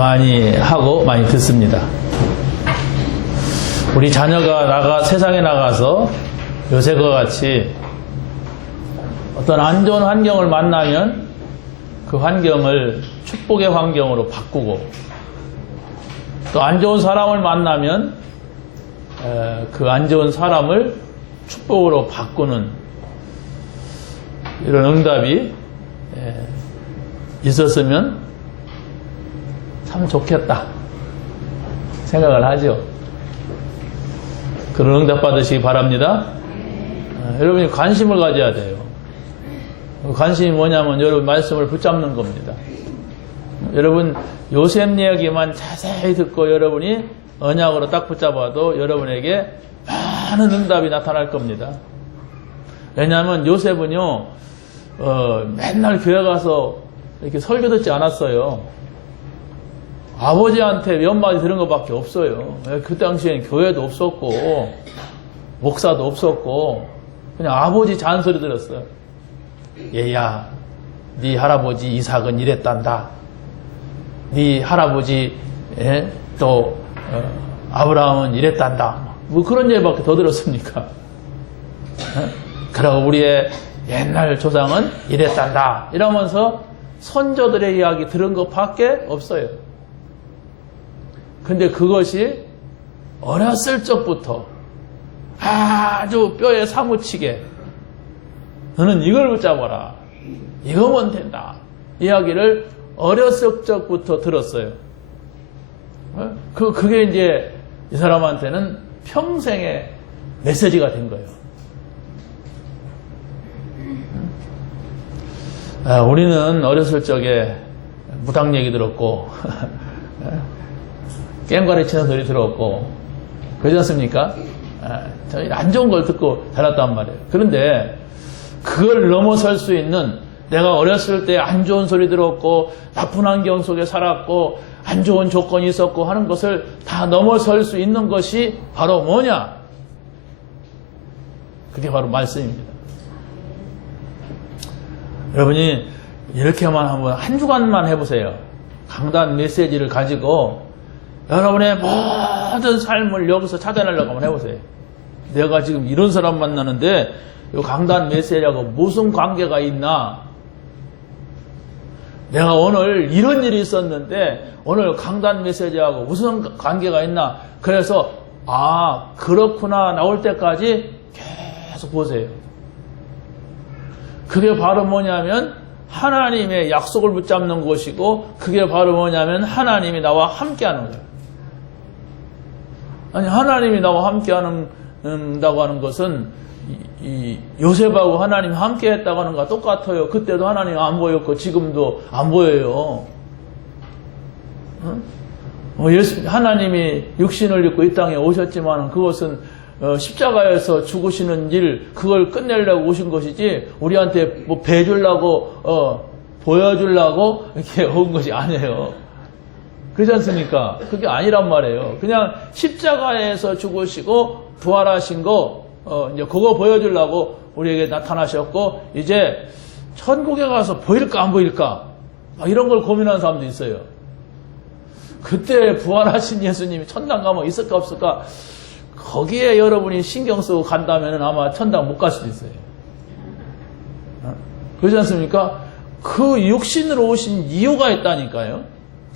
많이 하고 많이 듣습니다. 우리 자녀가 세상에 나가서 요새와 같이 어떤 안 좋은 환경을 만나면 그 환경을 축복의 환경으로 바꾸고, 또 안 좋은 사람을 만나면 그 안 좋은 사람을 축복으로 바꾸는 이런 응답이 있었으면 참 좋겠다 생각을 하죠. 그런 응답 받으시기 바랍니다. 여러분이 관심을 가져야 돼요. 관심이 뭐냐면 여러분 말씀을 붙잡는 겁니다. 여러분 요셉 이야기만 자세히 듣고 여러분이 언약으로 딱 붙잡아도 여러분에게 많은 응답이 나타날 겁니다. 왜냐하면 요셉은요 맨날 교회 가서 이렇게 설교 듣지 않았어요. 아버지한테 몇 마디 들은 것밖에 없어요. 그 당시에는 교회도 없었고 목사도 없었고 그냥 아버지 잔소리 들었어요. 얘야, 네 할아버지 이삭은 이랬단다. 네 할아버지 또 아브라함은 이랬단다. 뭐 그런 얘기밖에 더 들었습니까? 그러고 우리의 옛날 조상은 이랬단다. 이러면서 선조들의 이야기 들은 것밖에 없어요. 근데 그것이 어렸을 적부터 아주 뼈에 사무치게 너는 이걸 붙잡아라. 이거면 된다. 이야기를 어렸을 적부터 들었어요. 그게 이제 이 사람한테는 평생의 메시지가 된 거예요. 우리는 어렸을 적에 무당 얘기 들었고 깽가리 치는 소리 들었고 그러지 않습니까? 저희 안 좋은 걸 듣고 자랐단 말이에요. 그런데 그걸 넘어설 수 있는, 내가 어렸을 때 안 좋은 소리 들었고 나쁜 환경 속에 살았고 안 좋은 조건이 있었고 하는 것을 다 넘어설 수 있는 것이 바로 뭐냐? 그게 바로 말씀입니다. 여러분이 이렇게만 한번 한 주간만 해보세요. 강단 메시지를 가지고 여러분의 모든 삶을 여기서 찾아내려고 한번 해보세요. 내가 지금 이런 사람 만나는데 이 강단 메시지하고 무슨 관계가 있나? 내가 오늘 이런 일이 있었는데 오늘 강단 메시지하고 무슨 관계가 있나? 그래서 그렇구나 나올 때까지 계속 보세요. 그게 바로 뭐냐면 하나님의 약속을 붙잡는 것이고, 그게 바로 뭐냐면 하나님이 나와 함께하는 거예요. 아니, 하나님이 나와 함께한다고 하는 것은 이 요셉하고 하나님이 함께했다고 하는 것과 똑같아요. 그때도 하나님이 안 보였고 지금도 안 보여요. 하나님이 육신을 입고 이 땅에 오셨지만 그것은 십자가에서 죽으시는 일, 그걸 끝내려고 오신 것이지 우리한테 뭐 배주려고 보여주려고 이렇게 온 것이 아니에요. 그렇지 않습니까? 그게 아니란 말이에요. 그냥 십자가에서 죽으시고 부활하신 거 이제 그거 보여주려고 우리에게 나타나셨고, 이제 천국에 가서 보일까 안 보일까 이런 걸 고민하는 사람도 있어요. 그때 부활하신 예수님이 천당 가면 있을까 없을까, 거기에 여러분이 신경 쓰고 간다면 아마 천당 못 갈 수도 있어요. 그렇지 않습니까? 그 육신으로 오신 이유가 있다니까요.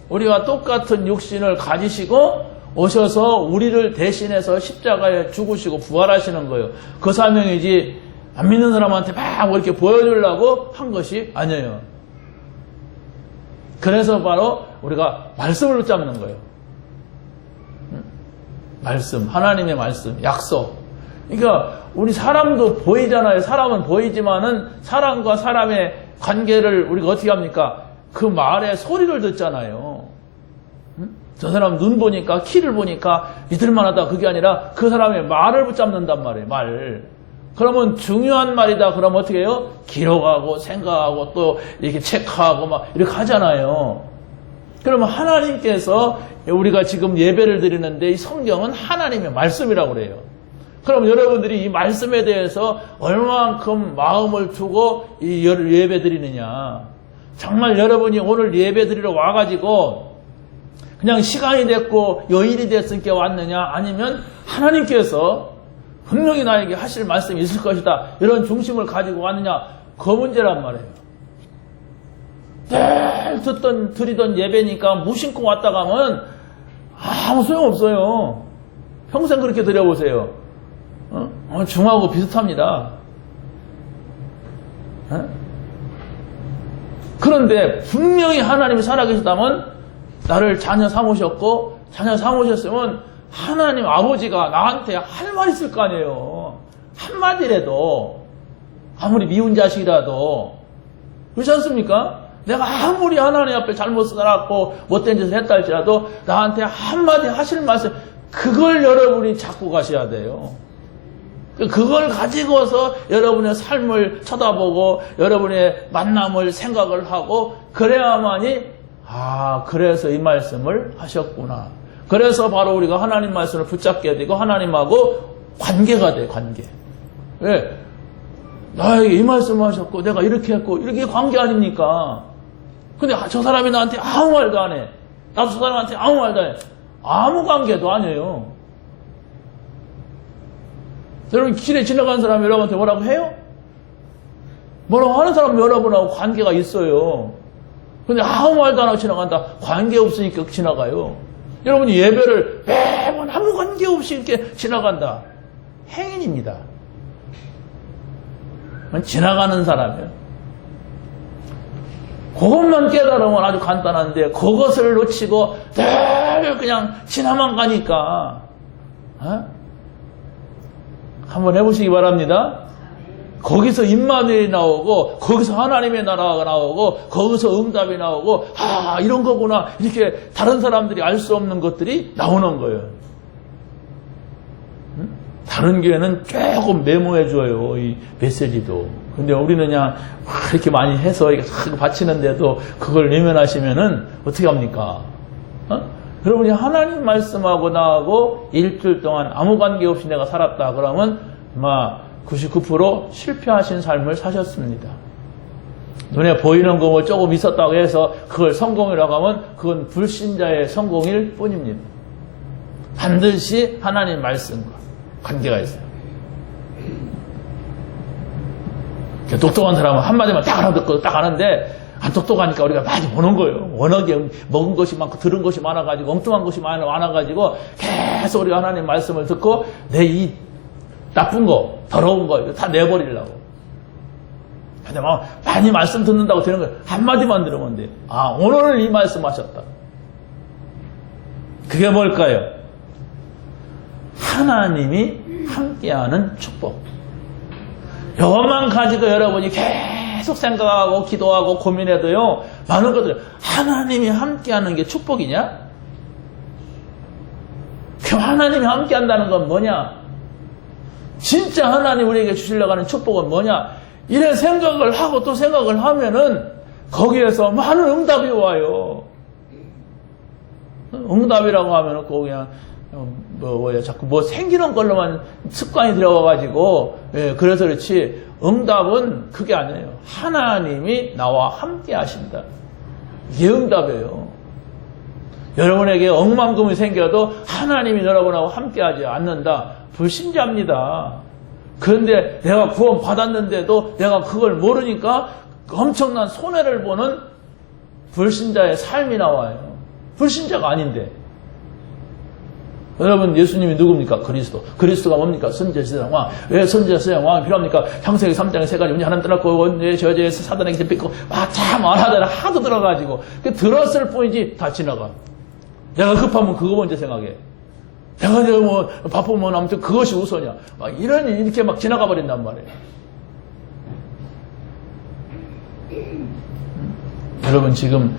우리가 똑같은 육신을 가지시고 오셔서 우리를 대신해서 십자가에 죽으시고 부활하시는 거예요. 그 사명이지 안 믿는 사람한테 막 이렇게 보여주려고 한 것이 아니에요. 그래서 바로 우리가 말씀을 붙잡는 거예요. 말씀, 하나님의 말씀, 약속. 그러니까 우리 사람도 보이잖아요. 사람은 보이지만은 사람과 사람의 관계를 우리가 어떻게 합니까? 그 말의 소리를 듣잖아요. 저 사람 눈 보니까, 키를 보니까 믿을만하다, 그게 아니라 그 사람의 말을 붙잡는단 말이에요. 말. 그러면 중요한 말이다 그러면 어떻게 해요? 기록하고 생각하고 또 이렇게 체크하고 막 이렇게 하잖아요. 그러면 하나님께서, 우리가 지금 예배를 드리는데 이 성경은 하나님의 말씀이라고 그래요. 그럼 여러분들이 이 말씀에 대해서 얼마만큼 마음을 두고 이 예배 드리느냐. 정말 여러분이 오늘 예배 드리러 와가지고 그냥 시간이 됐고 여일이 됐으니까 왔느냐, 아니면 하나님께서 분명히 나에게 하실 말씀이 있을 것이다, 이런 중심을 가지고 왔느냐, 그 문제란 말이에요. 늘 드리던 예배니까 무심코 왔다 가면 아무 소용없어요. 평생 그렇게 드려보세요. 중하고 비슷합니다. 그런데 분명히 하나님이 살아계시다면, 나를 자녀 삼으셨고 자녀 삼으셨으면 하나님 아버지가 나한테 할 말 있을 거 아니에요. 한마디라도, 아무리 미운 자식이라도. 그렇지 않습니까? 내가 아무리 하나님 앞에 잘못 살았고 못된 짓을 했다 할지라도 나한테 한마디 하실 말씀, 그걸 여러분이 잡고 가셔야 돼요. 그걸 가지고서 여러분의 삶을 쳐다보고 여러분의 만남을 생각을 하고, 그래야만이 그래서 이 말씀을 하셨구나. 그래서 바로 우리가 하나님 말씀을 붙잡게 되고 하나님하고 관계가 돼, 관계. 왜? 나에게 이 말씀을 하셨고 내가 이렇게 했고, 이렇게 관계 아닙니까? 근데 저 사람이 나한테 아무 말도 안 해. 나도 저 사람한테 아무 말도 안 해. 아무 관계도 아니에요. 여러분, 길에 지나가는 사람이 여러분한테 뭐라고 해요? 뭐라고 하는 사람은 여러분하고 관계가 있어요. 근데 아무 말도 안 하고 지나간다. 관계 없으니까 지나가요. 여러분이 예배를 매번 아무 관계 없이 이렇게 지나간다. 행인입니다. 지나가는 사람이에요. 그것만 깨달으면 아주 간단한데, 그것을 놓치고 늘 그냥 지나만 가니까, 한번 해보시기 바랍니다. 거기서 입마늘이 나오고, 거기서 하나님의 나라가 나오고, 거기서 응답이 나오고, 이런 거구나, 이렇게 다른 사람들이 알 수 없는 것들이 나오는 거예요. 다른 교회는 조금 메모해줘요, 이 메시지도. 근데 우리는 그냥 이렇게 많이 해서 이렇게 바치는데도 그걸 외면하시면은 어떻게 합니까? 여러분이 하나님 말씀하고 나하고 일주일 동안 아무 관계 없이 내가 살았다 그러면 99% 실패하신 삶을 사셨습니다. 눈에 보이는 거 뭐 조금 있었다고 해서 그걸 성공이라고 하면 그건 불신자의 성공일 뿐입니다. 반드시 하나님 말씀과 관계가 있어요. 똑똑한 사람은 한마디만 딱 하나 듣고 딱 하는데, 안 똑똑하니까 우리가 많이 보는 거예요. 워낙에 먹은 것이 많고 들은 것이 많아가지고 엉뚱한 것이 많아가지고 계속 우리가 하나님 말씀을 듣고 내 이 나쁜 거, 더러운 거 이거 다 내버리려고. 근데 막 많이 말씀 듣는다고 되는 거예요. 한마디만 들으면 돼. 오늘 이 말씀 하셨다. 그게 뭘까요? 하나님이 함께하는 축복. 이것만 가지고 여러분이 계속 생각하고 기도하고 고민해도요, 많은 것들, 하나님이 함께하는 게 축복이냐? 그럼 하나님이 함께한다는 건 뭐냐? 진짜 하나님 우리에게 주시려고 하는 축복은 뭐냐? 이런 생각을 하고 또 생각을 하면은 거기에서 많은 응답이 와요. 응답이라고 하면은 그냥 자꾸 뭐 생기는 걸로만 습관이 들어와가지고, 그래서 그렇지, 응답은 그게 아니에요. 하나님이 나와 함께 하신다. 이게 응답이에요. 여러분에게 억만금이 생겨도 하나님이 여러분하고 함께 하지 않는다. 불신자입니다. 그런데 내가 구원 받았는데도 내가 그걸 모르니까 엄청난 손해를 보는 불신자의 삶이 나와요. 불신자가 아닌데. 여러분, 예수님이 누굽니까? 그리스도. 그리스도가 뭡니까? 선지자 왕. 왜 선지자 왕이 필요합니까? 창세기 3장에 세 가지 문제 하나님 떠났고 저지에서 사단에게 잡혔고 참 말하다가 하도 들어가지고 들었을 뿐이지 다 지나가. 내가 급하면 그거 먼저 생각해. 내가 뭐 바쁘면 아무튼 그것이 우선이야. 이렇게 막 지나가 버린단 말이에요. 여러분, 지금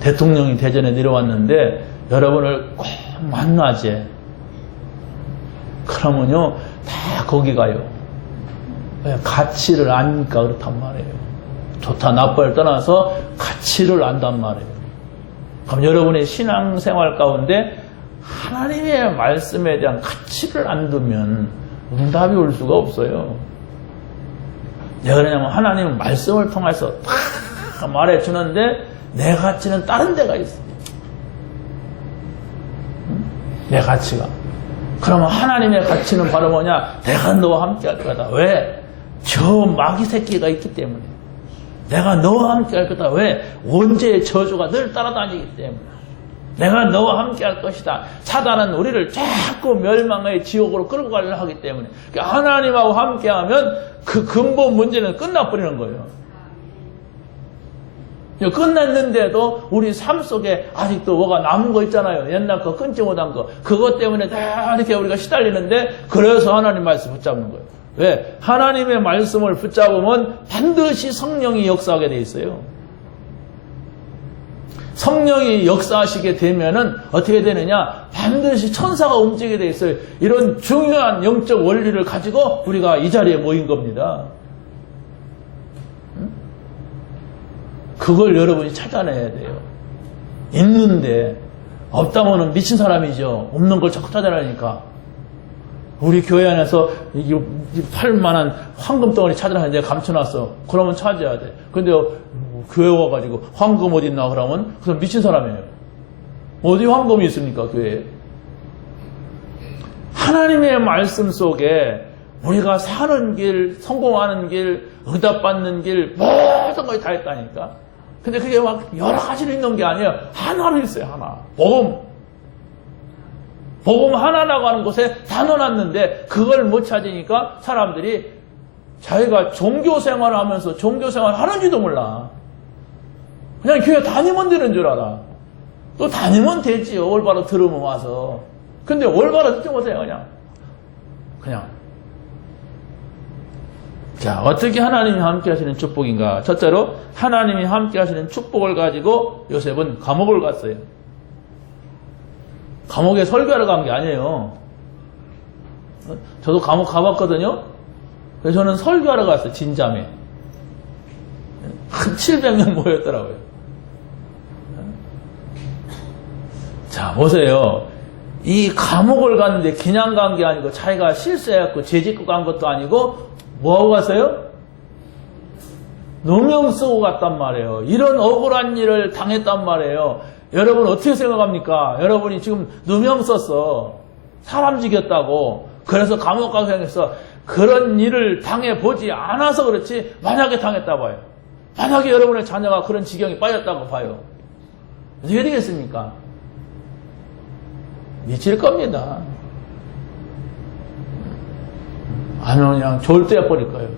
대통령이 대전에 내려왔는데 여러분을 꼭 만나지. 그러면요, 다 거기 가요. 가치를 아니까 그렇단 말이에요. 좋다, 나빠를 떠나서 가치를 안단 말이에요. 그럼 여러분의 신앙생활 가운데 하나님의 말씀에 대한 가치를 안 두면 응답이 올 수가 없어요. 왜 그러냐면 하나님은 말씀을 통해서 다 말해주는데 내 가치는 다른 데가 있어요. 내 가치가. 그러면 하나님의 가치는 바로 뭐냐? 내가 너와 함께 할 거다. 왜? 저 마귀 새끼가 있기 때문에. 내가 너와 함께 할 거다. 왜? 원죄의 저주가 늘 따라다니기 때문에. 내가 너와 함께 할 것이다. 사단은 우리를 자꾸 멸망의 지옥으로 끌고 가려고 하기 때문에. 하나님하고 함께 하면 그 근본 문제는 끝나버리는 거예요. 끝났는데도 우리 삶 속에 아직도 뭐가 남은 거 있잖아요. 옛날 거 끊지 못한 거. 그것 때문에 다 이렇게 우리가 시달리는데 그래서 하나님 말씀 붙잡는 거예요. 왜? 하나님의 말씀을 붙잡으면 반드시 성령이 역사하게 돼 있어요. 성령이 역사하시게 되면은 어떻게 되느냐? 반드시 천사가 움직이게 돼 있어요. 이런 중요한 영적 원리를 가지고 우리가 이 자리에 모인 겁니다. 그걸 여러분이 찾아내야 돼요. 있는데 없다면은 미친 사람이죠. 없는 걸 자꾸 찾아내니까. 우리 교회 안에서 팔만한 황금 덩어리 찾으라는데 감춰놨어. 그러면 찾아야 돼. 근데 교회 와가지고 황금 어디 있나 그러면 그럼 미친 사람이에요. 어디 황금이 있습니까 교회에? 하나님의 말씀 속에 우리가 사는 길, 성공하는 길, 응답받는 길 모든 걸 다 했다니까. 근데 그게 막 여러 가지로 있는 게 아니에요. 하나로 있어요. 하나. 복음 하나라고 하는 곳에 다 넣어놨는데 그걸 못 찾으니까 사람들이 자기가 종교생활을 하면서 종교생활 하는지도 몰라. 그냥 교회 다니면 되는 줄 알아. 또 다니면 되지요. 올바로 들으면 와서. 근데 올바로 듣지 못해요. 그냥. 자, 어떻게 하나님이 함께 하시는 축복인가? 첫째로 하나님이 함께 하시는 축복을 가지고 요셉은 감옥을 갔어요. 감옥에 설교하러 간 게 아니에요. 저도 감옥 가봤거든요. 그래서 저는 설교하러 갔어요. 진잠에. 한 700명 모였더라고요. 자, 보세요. 이 감옥을 갔는데 그냥 간 게 아니고 자기가 실수해갖고 죄 짓고 간 것도 아니고 뭐하고 갔어요? 누명 쓰고 갔단 말이에요. 이런 억울한 일을 당했단 말이에요. 여러분 어떻게 생각합니까? 여러분이 지금 누명 썼어. 사람 죽였다고. 그래서 감옥 가서 생겼어. 그런 일을 당해보지 않아서 그렇지 만약에 당했다 봐요. 만약에 여러분의 자녀가 그런 지경에 빠졌다고 봐요. 어떻게 되겠습니까? 미칠 겁니다. 아니면 그냥 졸대해 버릴 거예요.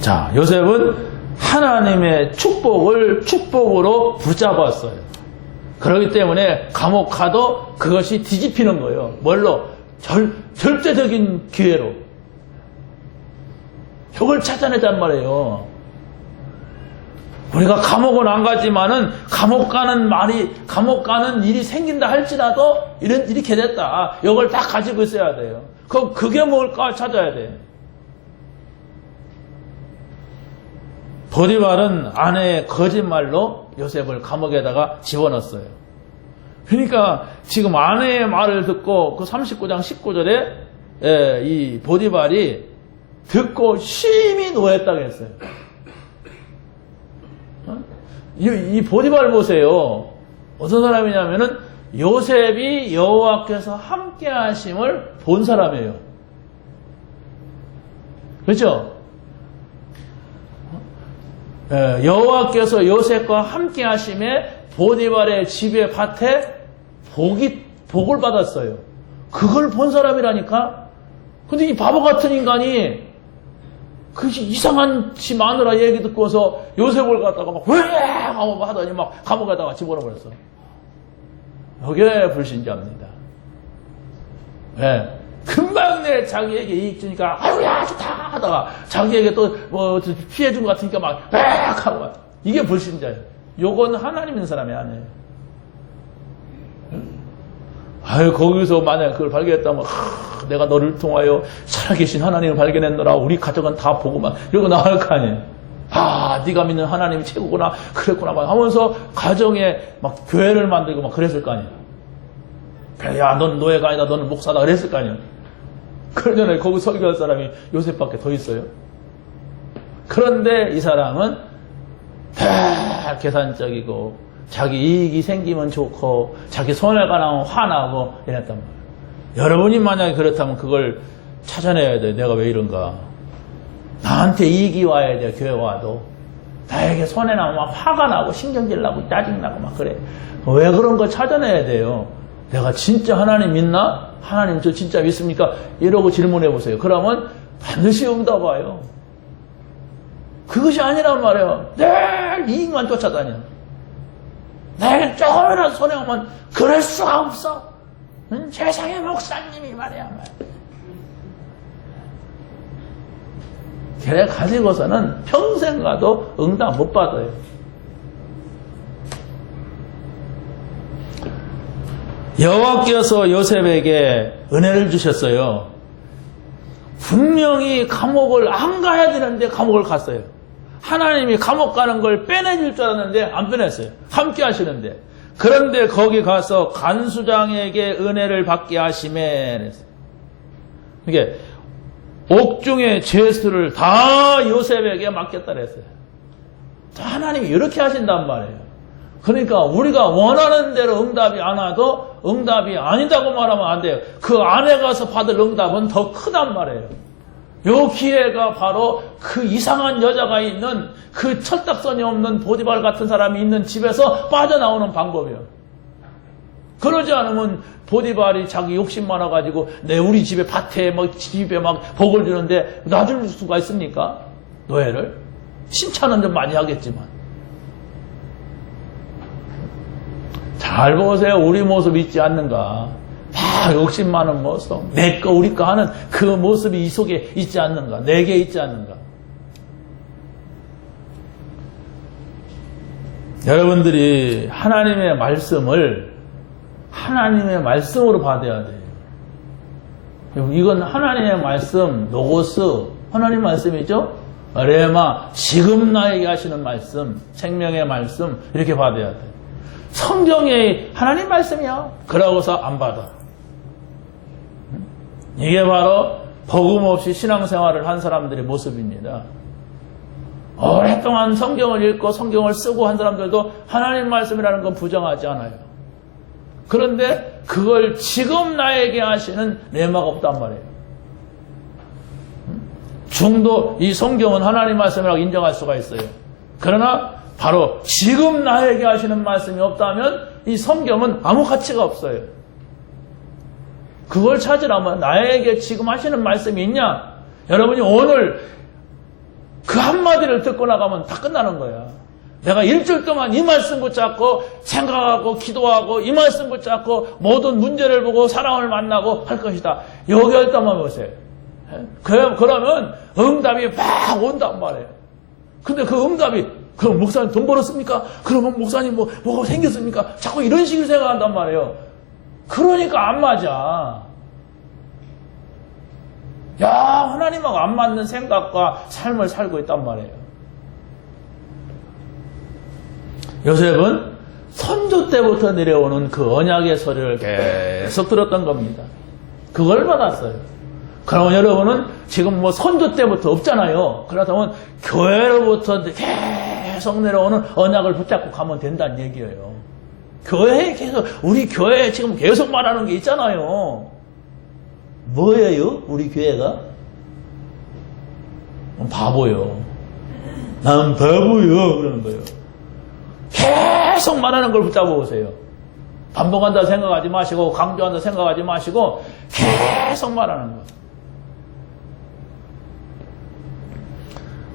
자, 요셉은 하나님의 축복을 축복으로 붙잡았어요. 그렇기 때문에 감옥 가도 그것이 뒤집히는 거예요. 뭘로? 절대적인 기회로. 벽을 찾아내단 말이에요. 우리가 감옥은 안 가지만은 감옥 가는 일이 생긴다 할지라도 이런 일이 개됐다. 이걸 다 가지고 있어야 돼요. 그게 뭘까 찾아야 돼. 보디발은 아내의 거짓말로 요셉을 감옥에다가 집어넣었어요. 그러니까 지금 아내의 말을 듣고 그 39장 19절에 이 보디발이 듣고 심히 노했다고 했어요. 이 보디발 보세요. 어떤 사람이냐면은 요셉이 여호와께서 함께 하심을 본 사람이에요. 그렇죠? 여호와께서 요셉과 함께 하심에 보디발의 집의 밭에 복을 받았어요. 그걸 본 사람이라니까? 근데 이 바보 같은 인간이 그 이상한 지 마누라 얘기 듣고서 요셉을 갖다가 막 하고 하더니 막 감옥에다가 집어넣어버렸어. 이게 불신자입니다. 네. 금방 내 자기에게 이익 주니까 아유야 좋다 하다가 자기에게 또 뭐 피해 준 것 같으니까 막 하고 이게 불신자예요. 요건 하나님 있는 사람이 아니에요. 아유 거기서 만약 그걸 발견했다면 내가 너를 통하여 살아계신 하나님을 발견했노라. 우리 가족은 다 보고만 이러고 나갈 거 아니에요. 네가 믿는 하나님이 최고구나. 그랬구나 하면서 가정에 막 교회를 만들고 막 그랬을 거 아니에요. 야, 넌 노예가 아니다. 너는 목사다. 그랬을 거 아니에요. 그러잖아요. 거기 설교할 사람이 요셉밖에 더 있어요. 그런데 이 사람은 다 계산적이고 자기 이익이 생기면 좋고 자기 손해가 나면 화나고 이랬단 말이에요. 여러분이 만약에 그렇다면 그걸 찾아내야 돼. 내가 왜 이런가. 나한테 이익이 와야 돼. 교회 와도. 나에게 손해나면 막 화가 나고 신경질 나고 짜증나고 막 그래. 왜 그런 거 찾아내야 돼요. 내가 진짜 하나님 믿나? 하나님 저 진짜 믿습니까? 이러고 질문해 보세요. 그러면 반드시 응답 와요. 그것이 아니란 말이에요. 늘 이익만 쫓아다녀. 나에게 조금이라도 손해오면 그럴 수가 없어. 세상의 목사님이 말이야. 그래 가지고서는 평생 가도 응답 못 받아요. 여호와께서 요셉에게 은혜를 주셨어요. 분명히 감옥을 안 가야 되는데 감옥을 갔어요. 하나님이 감옥 가는 걸 빼내줄 줄 알았는데 안 빼냈어요. 함께 하시는데. 그런데 거기 가서 간수장에게 은혜를 받게 하시매. 이게 옥중의 죄수를 다 요셉에게 맡겼다 그랬어요. 하나님이 이렇게 하신단 말이에요. 그러니까 우리가 원하는 대로 응답이 안 와도 응답이 아니다고 말하면 안 돼요. 그 안에 가서 받을 응답은 더 크단 말이에요. 요 기회가 바로 그 이상한 여자가 있는 그 철딱선이 없는 보디발 같은 사람이 있는 집에서 빠져나오는 방법이에요. 그러지 않으면 보디발이 자기 욕심 많아가지고 우리 집에 밭에 막 집에 막 복을 주는데 놔줄 수가 있습니까? 노예를? 신차는 좀 많이 하겠지만. 잘 보세요. 우리 모습 있지 않는가. 막 욕심 많은 모습. 내 거 우리 거 하는 그 모습이 이 속에 있지 않는가. 내게 있지 않는가. 여러분들이 하나님의 말씀을 하나님의 말씀으로 받아야 돼요. 이건 하나님의 말씀, 로고스, 하나님 말씀이죠? 레마, 지금 나에게 하시는 말씀, 생명의 말씀, 이렇게 받아야 돼요. 성경에 하나님 말씀이야. 그러고서 안 받아. 이게 바로 복음 없이 신앙생활을 한 사람들의 모습입니다. 오랫동안 성경을 읽고 성경을 쓰고 한 사람들도 하나님 말씀이라는 건 부정하지 않아요. 그런데 그걸 지금 나에게 하시는 레마가 없단 말이에요. 중도 이 성경은 하나님 말씀이라고 인정할 수가 있어요. 그러나 바로 지금 나에게 하시는 말씀이 없다면 이 성경은 아무 가치가 없어요. 그걸 찾으라면 나에게 지금 하시는 말씀이 있냐? 여러분이 오늘 그 한마디를 듣고 나가면 다 끝나는 거야. 내가 일주일 동안 이 말씀 붙잡고 생각하고 기도하고 이 말씀 붙잡고 모든 문제를 보고 사람을 만나고 할 것이다. 여기 일단만 보세요. 그러면 응답이 막 온단 말이에요. 근데 그 응답이 그럼 목사님 돈 벌었습니까? 그러면 목사님 뭐가 생겼습니까? 자꾸 이런 식으로 생각한단 말이에요. 그러니까 안 맞아. 야, 하나님하고 안 맞는 생각과 삶을 살고 있단 말이에요. 요셉은 선조 때부터 내려오는 그 언약의 소리를 계속 들었던 겁니다. 그걸 받았어요. 그러면 여러분은 지금 선조 때부터 없잖아요. 그렇다면 교회로부터 계속 내려오는 언약을 붙잡고 가면 된다는 얘기예요. 교회에 계속, 우리 교회에 지금 계속 말하는 게 있잖아요. 뭐예요? 우리 교회가? 바보요. 난 바보요. 그러는 거예요. 계속 말하는 걸 붙잡아 보세요. 반복한다 생각하지 마시고, 강조한다 생각하지 마시고, 계속 말하는 거예요.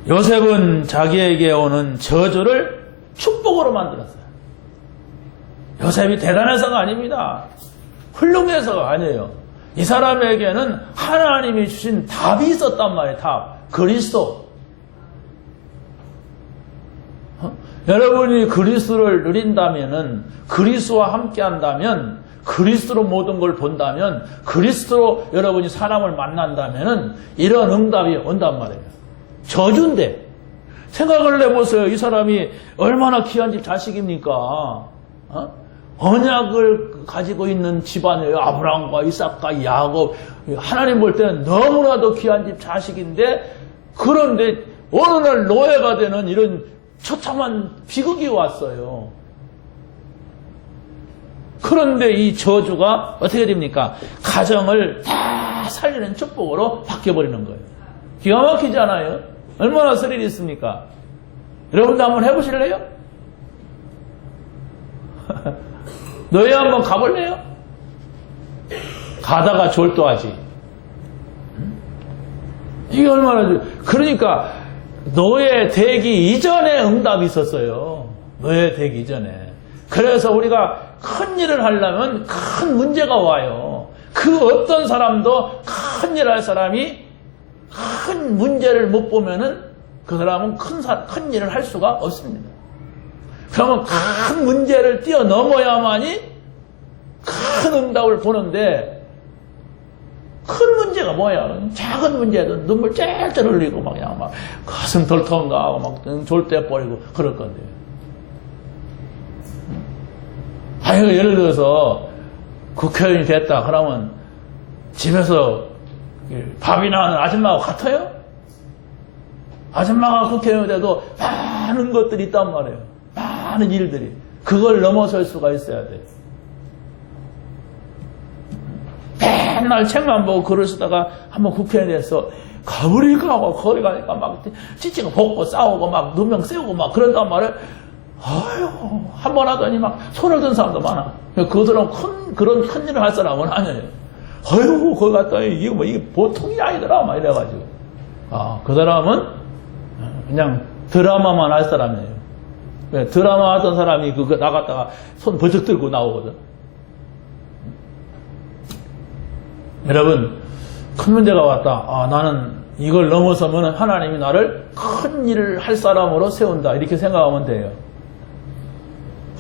요셉은 자기에게 오는 저주를 축복으로 만들었어요. 요셉이 대단해서가 아닙니다. 훌륭해서가 아니에요. 이 사람에게는 하나님이 주신 답이 있었단 말이에요. 답. 그리스도. 여러분이 그리스도를 누린다면은, 그리스도와 함께 한다면, 그리스도로 모든 걸 본다면, 그리스도로 여러분이 사람을 만난다면은 이런 응답이 온단 말이에요. 저주인데 생각을 해보세요. 이 사람이 얼마나 귀한 집 자식입니까? 언약을 가지고 있는 집안이에요. 아브라함과 이삭과 야곱. 하나님 볼 때는 너무나도 귀한 집 자식인데, 그런데 어느 날 노예가 되는 이런 처참한 비극이 왔어요. 그런데 이 저주가 어떻게 됩니까? 가정을 다 살리는 축복으로 바뀌어버리는 거예요. 기가 막히지 않아요? 얼마나 스릴이 있습니까? 여러분도 한번 해보실래요? 노예 한번 가볼래요? 가다가 졸도하지. 이게 얼마나, 그러니까 노예 되기 이전에 응답이 있었어요. 노예 되기 이전에. 그래서 우리가 큰 일을 하려면 큰 문제가 와요. 그 어떤 사람도 큰 일을 할 사람이 큰 문제를 못 보면은 그 사람은 큰 일을 할 수가 없습니다. 그러면 큰 문제를 뛰어넘어야만이 큰 응답을 보는데, 큰 문제가 뭐야? 작은 문제도 눈물 찔찔 흘리고 막 그냥 막 가슴 덜컹 나고 막 졸대 버리고 그럴 건데. 아유, 예를 들어서 국회의원이 됐다 그러면 집에서 밥이나 하는 아줌마하고 같아요? 아줌마가 국회의원이 돼도 많은 것들이 있단 말이에요. 많은 일들이. 그걸 넘어설 수가 있어야 돼요. 맨날 책만 보고 글을 쓰다가 한번 국회의원이 돼서 가버리고 하고 거기 가니까 막 찌찌고 볶고 싸우고 막 누명 세우고 막 그런단 말이에요. 아유, 한 번 하더니 막 손을 든 사람도 많아. 그들은 그런 큰 일을 할 사람은 아니에요. 아유, 거기 갔더니 이게 보통이 아니더라. 막 이래가지고. 그 사람은 그냥 드라마만 할 사람이에요. 드라마 하던 사람이 그거 나갔다가 손 버쩍 들고 나오거든. 여러분, 큰 문제가 왔다. 나는 이걸 넘어서면 하나님이 나를 큰 일을 할 사람으로 세운다. 이렇게 생각하면 돼요.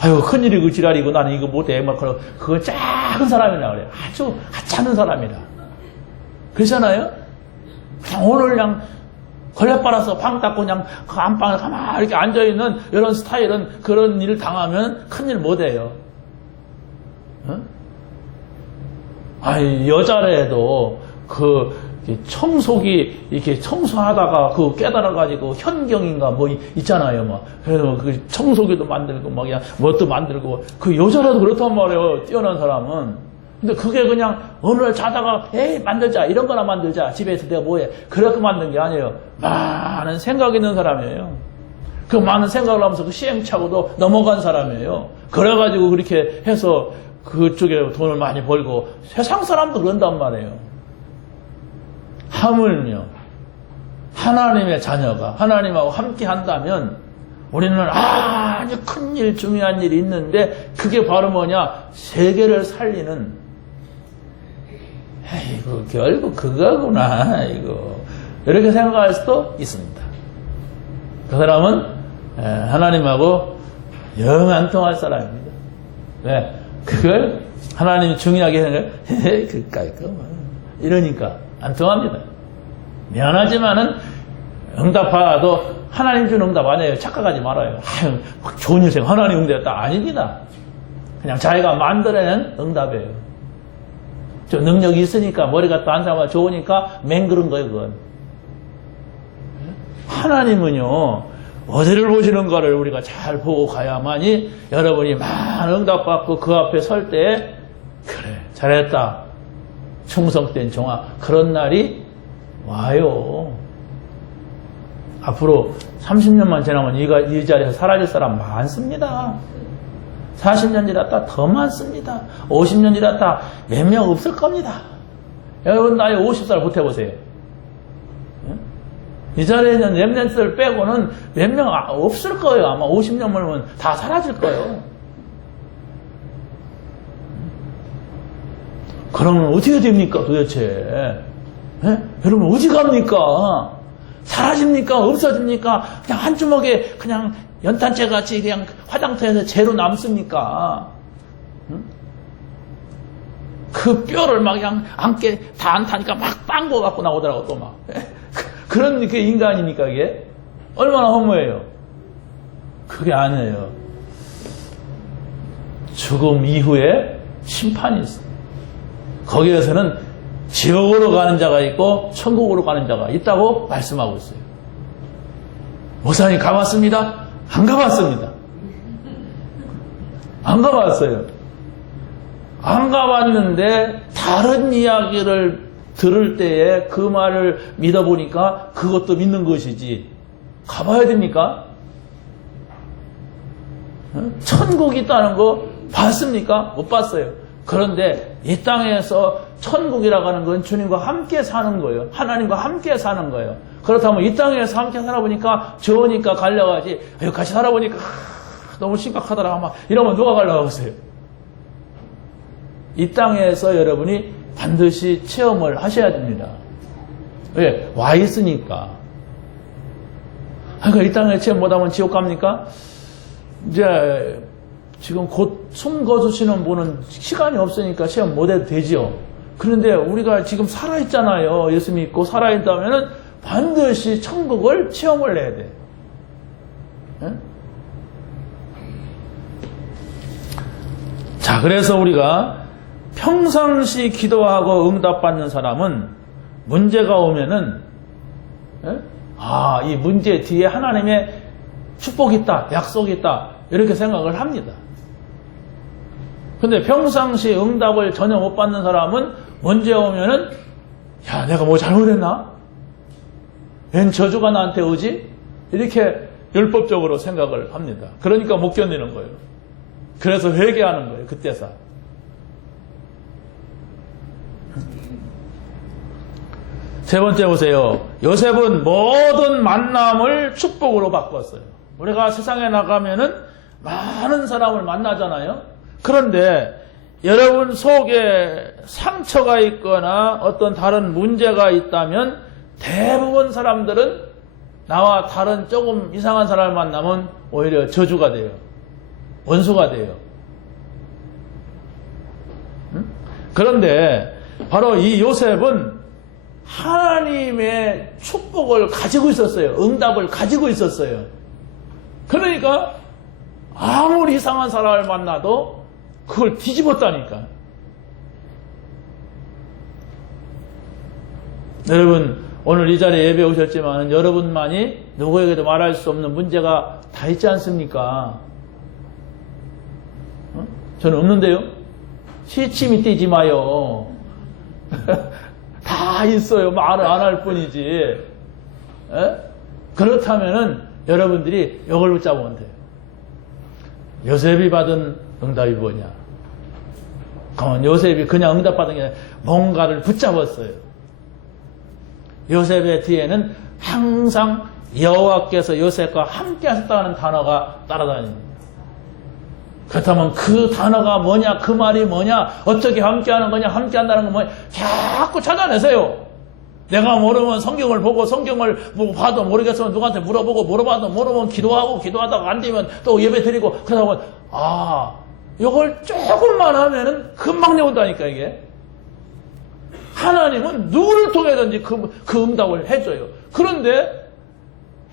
아유, 큰일이 그 지랄이고 나는 이거 못해. 막 그거 작은 사람이라 그래요. 아주 하찮은 사람이라. 그러잖아요? 그냥 오늘 그냥 걸레 빨아서 방 닦고 그냥 그 안방에 가만히 이렇게 앉아있는 이런 스타일은 그런 일을 당하면 큰일 못해요. 어? 여자래도 청소기 이렇게 청소하다가 그 깨달아가지고 현경인가 뭐 있잖아요. 막. 그래서 그 청소기도 만들고 막 그냥 뭣도 만들고 그 여자라도 그렇단 말이에요. 뛰어난 사람은. 근데 그게 그냥 어느 날 자다가 에이 만들자 이런 거나 만들자 집에서 내가 뭐해 그렇게 만든 게 아니에요. 많은 생각 있는 사람이에요. 그 많은 생각을 하면서 그 시행착오도 넘어간 사람이에요. 그래가지고 그렇게 해서 그쪽에 돈을 많이 벌고 세상 사람도 그런단 말이에요. 하물며 하나님의 자녀가 하나님하고 함께 한다면 우리는 아주 큰 일, 중요한 일이 있는데 그게 바로 뭐냐? 세계를 살리는 에이구 결국 그거구나 이거 이렇게 생각할 수도 있습니다. 그 사람은 하나님하고 영 안 통할 사람입니다. 왜? 그걸 하나님이 중요하게 생각해 그까이 이러니까 안 통합니다. 미안하지만은 응답하도 하나님 준 응답 아니에요. 착각하지 말아요. 아유, 좋은 일생 하나님 응답했다. 아닙니다. 그냥 자기가 만들어낸 응답이에요. 저 능력이 있으니까 머리가 딴 사람과 좋으니까 맹그런 거예요. 그건. 하나님은요. 어디를 보시는가를 우리가 잘 보고 가야만이 여러분이 많은 응답받고 그 앞에 설 때 그래 잘했다. 충성된 종아 그런 날이 와요. 앞으로 30년만 지나면 이 자리에서 사라질 사람 많습니다. 40년 지났다 더 많습니다. 50년 지났다 몇 명 없을 겁니다. 여러분 나이 50살 보태보세요. 이 자리에는 렘넌트를 빼고는 몇 명 없을 거예요. 아마 50년 멀면 다 사라질 거예요. 그러면 어떻게 됩니까 도대체? 여러분 어디 갑니까? 사라집니까? 없어집니까? 그냥 한 주먹에 그냥 연탄재 같이 그냥 화장터에서 재로 남습니까? 그 뼈를 막 그냥 안게 다 안 타니까 막 빵거 갖고 나오더라고 또 막. 그런 게 인간입니까 이게? 얼마나 허무해요. 그게 아니에요. 죽음 이후에 심판이 있어요. 거기에서는 지옥으로 가는 자가 있고 천국으로 가는 자가 있다고 말씀하고 있어요. 목사님 가봤습니다? 안 가봤습니다. 안 가봤어요. 안 가봤는데 다른 이야기를 들을 때에 그 말을 믿어보니까 그것도 믿는 것이지. 가봐야 됩니까? 천국이 있다는 거 봤습니까? 못 봤어요. 그런데 이 땅에서 천국이라고 하는 건 주님과 함께 사는 거예요. 하나님과 함께 사는 거예요. 그렇다면 이 땅에서 함께 살아보니까 좋으니까 가려가지. 아유, 같이 살아보니까 너무 심각하더라. 막 이러면 누가 가려가겠어요? 이 땅에서 여러분이 반드시 체험을 하셔야 됩니다. 왜? 와 있으니까. 그러니까 이 땅에 체험 못하면 지옥 갑니까? 이제 지금 곧 숨 거두시는 분은 시간이 없으니까 체험 못해도 되지요. 그런데 우리가 지금 살아있잖아요. 예수 믿고 살아있다면 반드시 천국을 체험을 해야 돼. 네? 자, 그래서 우리가 평상시 기도하고 응답받는 사람은 문제가 오면은 이 문제 뒤에 하나님의 축복이 있다, 약속이 있다 이렇게 생각을 합니다. 근데 평상시 응답을 전혀 못 받는 사람은 문제 오면은 야, 내가 뭐 잘못했나? 웬 저주가 나한테 오지? 이렇게 율법적으로 생각을 합니다. 그러니까 못 견디는 거예요. 그래서 회개하는 거예요. 그때서. 세 번째 보세요. 요셉은 모든 만남을 축복으로 바꿨어요. 우리가 세상에 나가면은 많은 사람을 만나잖아요. 그런데 여러분 속에 상처가 있거나 어떤 다른 문제가 있다면 대부분 사람들은 나와 다른 조금 이상한 사람을 만나면 오히려 저주가 돼요. 원수가 돼요. 그런데 바로 이 요셉은 하나님의 축복을 가지고 있었어요. 응답을 가지고 있었어요. 그러니까 아무리 이상한 사람을 만나도 그걸 뒤집었다니까. 여러분 오늘 이 자리에 예배 오셨지만 여러분만이 누구에게도 말할 수 없는 문제가 다 있지 않습니까? 저는 없는데요. 시침이 뛰지 마요. 다 있어요. 말을 안 할 뿐이지. 그렇다면은 여러분들이 이걸 붙잡으면 돼요. 요셉이 받은 응답이 뭐냐? 그러면 요셉이 그냥 응답받은 게 아니라 뭔가를 붙잡았어요. 요셉의 뒤에는 항상 여호와께서 요셉과 함께 하셨다는 단어가 따라다닙니다. 그렇다면 그 단어가 뭐냐, 그 말이 뭐냐, 어떻게 함께하는 거냐, 함께한다는 건 뭐냐, 자꾸 찾아내세요. 내가 모르면 성경을 보고 성경을 뭐 봐도 모르겠으면 누구한테 물어보고 물어봐도 모르면 기도하고 기도하다가 안 되면 또 예배 드리고 그러다 보면 이걸 조금만 하면은 금방 내온다니까 이게. 하나님은 누구를 통해든지 그 응답을 해줘요. 그런데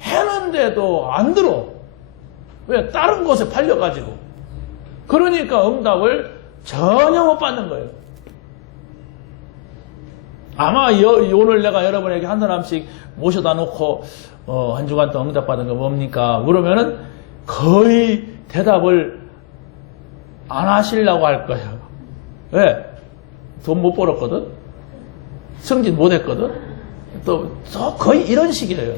해는데도 안 들어. 왜? 다른 곳에 팔려가지고. 그러니까 응답을 전혀 못 받는 거예요. 아마 오늘 내가 여러분에게 한 사람씩 모셔다 놓고 한 주간 동안 응답받은 거 뭡니까? 물으면은 거의 대답을 안 하시려고 할 거예요. 왜? 돈 못 벌었거든? 승진 못 했거든? 또 거의 이런 식이에요.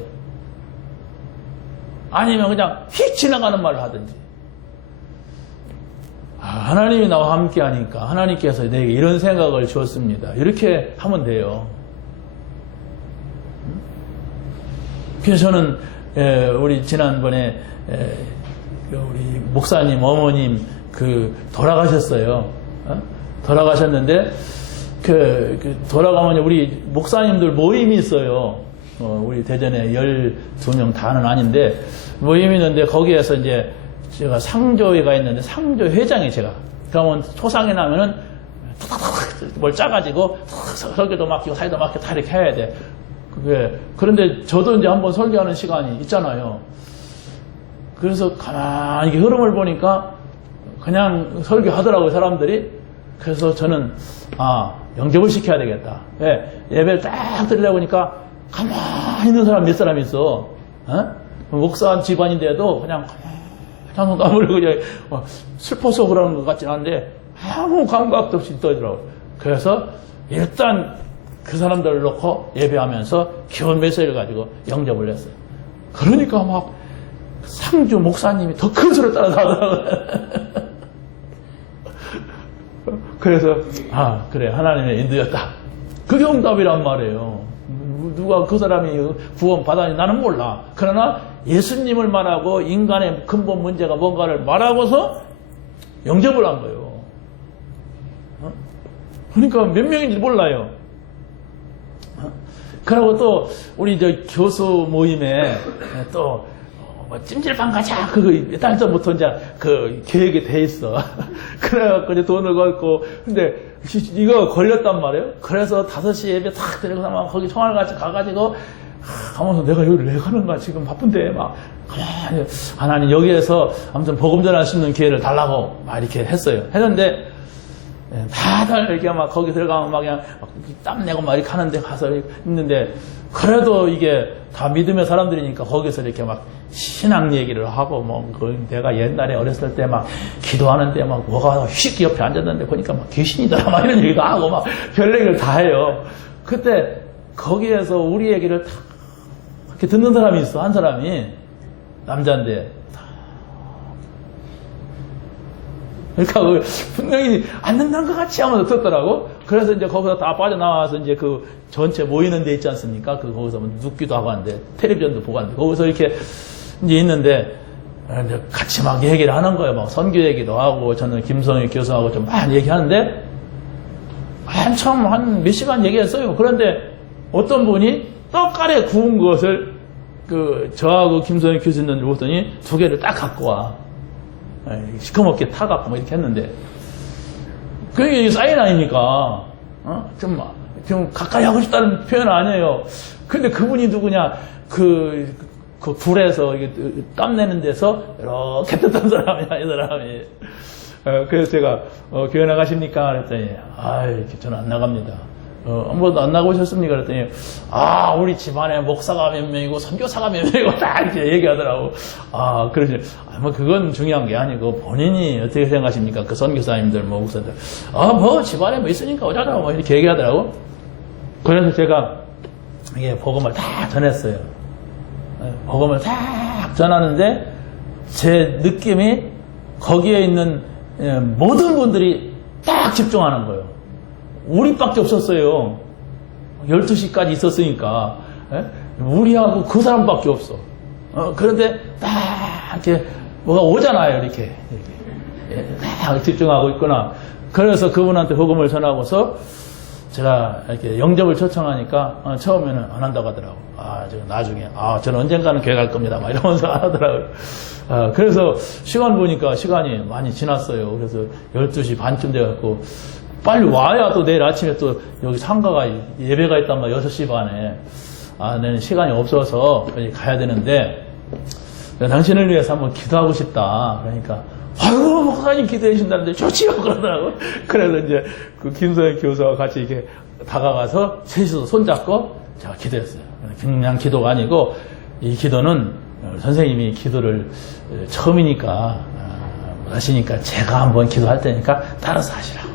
아니면 그냥 휙 지나가는 말을 하든지. 하나님이 나와 함께 하니까 하나님께서 내게 이런 생각을 주었습니다. 이렇게 하면 돼요. 그래서 저는 우리 지난번에 우리 목사님 어머님 돌아가셨어요. 돌아가셨는데 돌아가면 우리 목사님들 모임이 있어요. 우리 대전에 12명 다는 아닌데 모임이 있는데 거기에서 이제 제가 상조회가 있는데 상조 회장이 제가 그러면 초상이 나면은 뭘 짜가지고 설교도 맡기고 사회도 맡기고 다 이렇게 해야 돼. 그런데 저도 이제 한번 설교하는 시간이 있잖아요. 그래서 가만히 흐름을 보니까 그냥 설교하더라고요 사람들이. 그래서 저는 영접을 시켜야 되겠다. 예배를 딱 드리려고 하니까 가만히 있는 사람 몇 사람 있어. 목사 집안인데도 그냥 찬송도 안 부르고 그냥 슬퍼서 그러는 것 같진 않은데 아무 감각도 없이 떠들어. 그래서 일단 그 사람들을 놓고 예배하면서 기원 메시지를 가지고 영접을 했어요. 그러니까 막 상주 목사님이 더 큰 소리 따라가더라고요. 그래서 그래, 하나님의 인도였다. 그게 응답이란 말이에요. 누가 그 사람이 구원 받았는지 나는 몰라. 그러나 예수님을 말하고 인간의 근본 문제가 뭔가를 말하고서 영접을 한 거예요. 그러니까 몇 명인지 몰라요. 그리고 또 우리 교수 모임에 또 찜질방 가자. 그거 몇 달 전부터 이제 그 계획이 돼 있어. 그래갖고 이제 돈을 걸고. 근데 이거 걸렸단 말이에요. 그래서 5시에 예배 탁 드리고 나면 거기 총알같이 가가지고 가면서 내가 여기를 왜 가는가 지금 바쁜데 막 하나님 여기에서 아무튼 복음 전할 수 있는 기회를 달라고 막 이렇게 했어요. 했는데 다들 이렇게 막 거기 들어가면 막 그냥 땀내고 막 이렇게 하는데 가서 있는데 그래도 이게 다 믿음의 사람들이니까 거기서 이렇게 막 신앙 얘기를 하고 뭐 내가 옛날에 어렸을 때 막 기도하는데 막 뭐가 휙 옆에 앉았는데 보니까 막 귀신이더라 막 이런 얘기도 하고 막 별 얘기를 다 해요. 그때 거기에서 우리 얘기를 다 이렇게 듣는 사람이 있어. 한 사람이 남자인데 그러니까 분명히 안 된다는 것 같이 하면서 듣더라고. 그래서 이제 거기서 다 빠져나와서 이제 그 전체 모이는 데 있지 않습니까? 그 거기서 눕기도 하고 하는데 텔레비전도 보고 하는데 거기서 이렇게 이제 있는데 같이 막 얘기를 하는 거예요. 막 선교 얘기도 하고 저는 김성희 교수하고 좀 많이 얘기하는데 한참 한 몇 시간 얘기했어요. 그런데 어떤 분이 떡갈에 구운 것을 저하고 김성희 교수님을 보더니 2개를 딱 갖고 와. 시커멓게 타갖고 뭐 이렇게 했는데 그게 사인 아닙니까? 좀 가까이 하고 싶다는 표현 아니에요. 근데 그분이 누구냐? 그 굴에서 땀 내는 데서 이렇게 뜯던 사람이야, 이 사람이. 그래서 제가 교회 나가십니까? 그랬더니 저는 안 나갑니다. 아무도 안 나가보셨습니까? 그랬더니 우리 집안에 목사가 몇 명이고 선교사가 몇 명이고 다 이렇게 얘기하더라고. 그러시 뭐 그건 중요한 게 아니고 본인이 어떻게 생각하십니까? 그 선교사님들 뭐 목사들 뭐 집안에 뭐 있으니까 어쩌자 뭐 이렇게 얘기하더라고. 그래서 제가 이게 복음을 다 전했어요. 복음을 다 전하는데 제 느낌이 거기에 있는 모든 분들이 딱 집중하는 거예요. 우리밖에 없었어요. 12시까지 있었으니까. 우리하고 그 사람밖에 없어. 그런데 딱 이렇게 뭐가 오잖아요. 이렇게 딱 집중하고 있구나. 그래서 그분한테 복음을 전하고서 제가 이렇게 영접을 초청하니까 처음에는 안 한다고 하더라고. 나중에 저는 언젠가는 교회 갈 겁니다. 막 이러면서 안 하더라고요. 그래서 시간 보니까 시간이 많이 지났어요. 그래서 12시 반쯤 돼갖고 빨리 와야 또 내일 아침에 또 여기 상가가 예배가 있단 말이야. 6시 반에. 나는 시간이 없어서 가야 되는데 당신을 위해서 한번 기도하고 싶다. 그러니까 아이고 목사님 기도해 주신다는데 좋지요 그러더라고. 그래서 이제 그 김성희 교수와 같이 이렇게 다가가서 셋이서 손잡고 제가 기도했어요. 그냥 기도가 아니고 이 기도는 선생님이 기도를 처음이니까 하시니까 제가 한번 기도할 테니까 따라서 하시라고.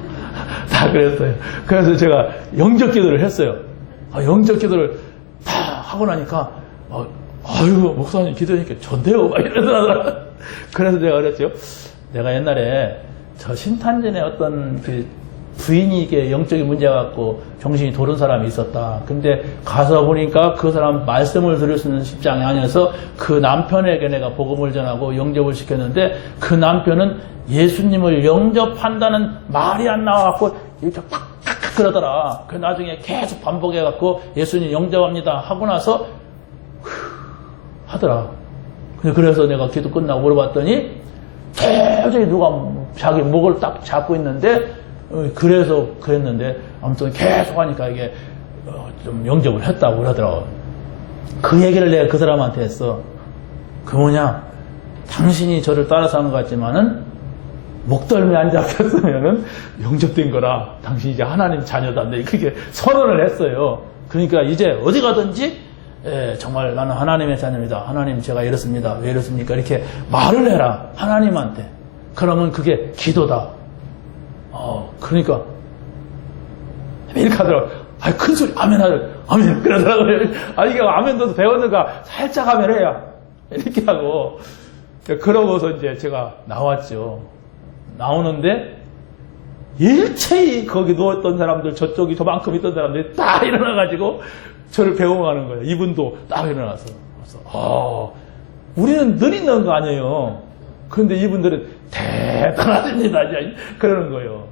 다 그랬어요. 그래서 제가 영접 기도를 했어요. 영접 기도를 다 하고 나니까 아이고 목사님 기도하니까 좋네요 막 이러더라고요. 그래서 제가 그랬죠. 내가 옛날에 저 신탄전에 어떤 그 부인이 이게 영적인 문제 갖고 정신이 도른 사람이 있었다. 근데 가서 보니까 그 사람 말씀을 들을 수 있는 입장이 아니어서 그 남편에게 내가 복음을 전하고 영접을 시켰는데 그 남편은 예수님을 영접한다는 말이 안 나와갖고 이렇게 팍팍 그러더라. 그 나중에 계속 반복해갖고 예수님 영접합니다 하고 나서 하더라. 그래서 내가 기도 끝나고 물어봤더니 도저히 누가 자기 목을 딱 잡고 있는데 그래서 그랬는데 아무튼 계속 하니까 이게 좀 영접을 했다고 그러더라고. 그 얘기를 내가 그 사람한테 했어. 그 뭐냐, 당신이 저를 따라서 한 것 같지만은 목덜미 안 잡혔으면은 영접된 거라. 당신 이제 하나님 자녀다. 네, 그렇게 선언을 했어요. 그러니까 이제 어디 가든지 정말 나는 하나님의 자녀입니다. 하나님 제가 이렇습니다. 왜 이렇습니까? 이렇게 말을 해라. 하나님한테. 그러면 그게 기도다. 그러니까 이렇게 하더라고. 큰 소리 아멘 하더라고. 아멘 그러더라고요. 이게 아멘도 배웠는가 살짝 아멘 해야 이렇게 하고 그러고서 이제 제가 나왔죠. 나오는데 일체히 거기 누웠던 사람들 저쪽이 저만큼 있던 사람들이 딱 일어나가지고 저를 배웅하는 거예요. 이분도 딱 일어나서. 그래서 우리는 늘 있는 거 아니에요. 그런데 이분들은 대단하십니다. 그러는 거예요.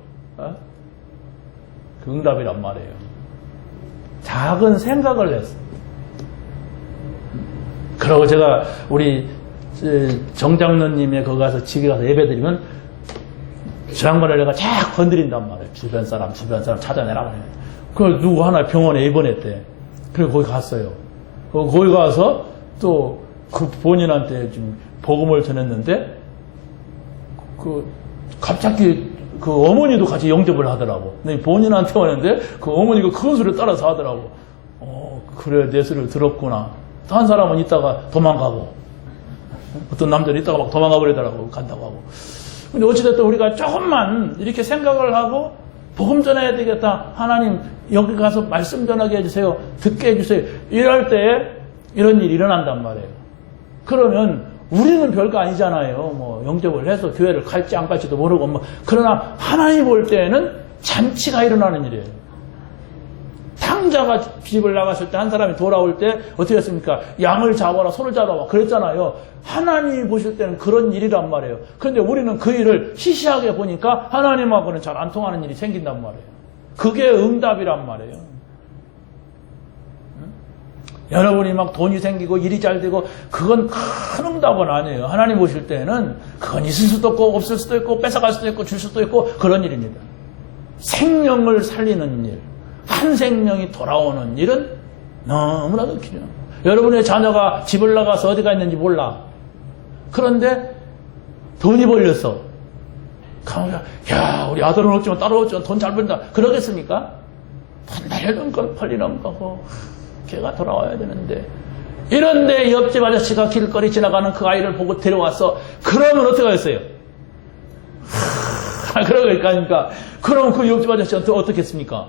그 응답이란 말이에요. 작은 생각을 했어. 그러고 제가 우리 정장로님의 거기 가서 집에 가서 예배 드리면 저 양반을 내가 쫙 건드린단 말이에요. 주변 사람 찾아내라. 그걸 누구 하나 병원에 입원했대. 그리고 거기 갔어요. 거기 가서 또 그 본인한테 좀 복음을 전했는데 갑자기 그 어머니도 같이 영접을 하더라고. 근데 본인한테 오는데 그 어머니가 큰 소리를 따라서 하더라고. 그래 내 소리를 들었구나. 한 사람은 있다가 도망가고 어떤 남자는 있다가 막 도망가 버리더라고. 간다고 하고. 근데 어찌됐든 우리가 조금만 이렇게 생각을 하고 복음 전해야 되겠다. 하나님 여기 가서 말씀 전하게 해주세요. 듣게 해주세요. 이럴 때 이런 일이 일어난단 말이에요. 그러면 우리는 별거 아니잖아요. 뭐 영접을 해서 교회를 갈지 안 갈지도 모르고 그러나 하나님 볼 때는 잔치가 일어나는 일이에요. 탕자가 집을 나갔을 때 한 사람이 돌아올 때 어떻게 했습니까? 양을 잡아라 소를 잡아라 그랬잖아요. 하나님이 보실 때는 그런 일이란 말이에요. 그런데 우리는 그 일을 시시하게 보니까 하나님하고는 잘 안 통하는 일이 생긴단 말이에요. 그게 응답이란 말이에요. 여러분이 막 돈이 생기고 일이 잘 되고 그건 큰 응답은 아니에요. 하나님 보실 때는 그건 있을 수도 없고 없을 수도 있고 뺏어갈 수도 있고 줄 수도 있고 그런 일입니다. 생명을 살리는 일, 한 생명이 돌아오는 일은 너무나도 길어요. 여러분의 자녀가 집을 나가서 어디가 있는지 몰라. 그런데 돈이 벌렸어. 야 우리 아들은 어쩌면 딸은 어쩌면 돈 잘 벌다. 그러겠습니까? 돈 벌리는 건 벌리는 거고 걔가 돌아와야 되는데 이런데 옆집 아저씨가 길거리 지나가는 그 아이를 보고 데려왔어. 그러면 어떻게 하겠어요? 그러니까 그럼 그 옆집 아저씨한테 어떻게 했습니까?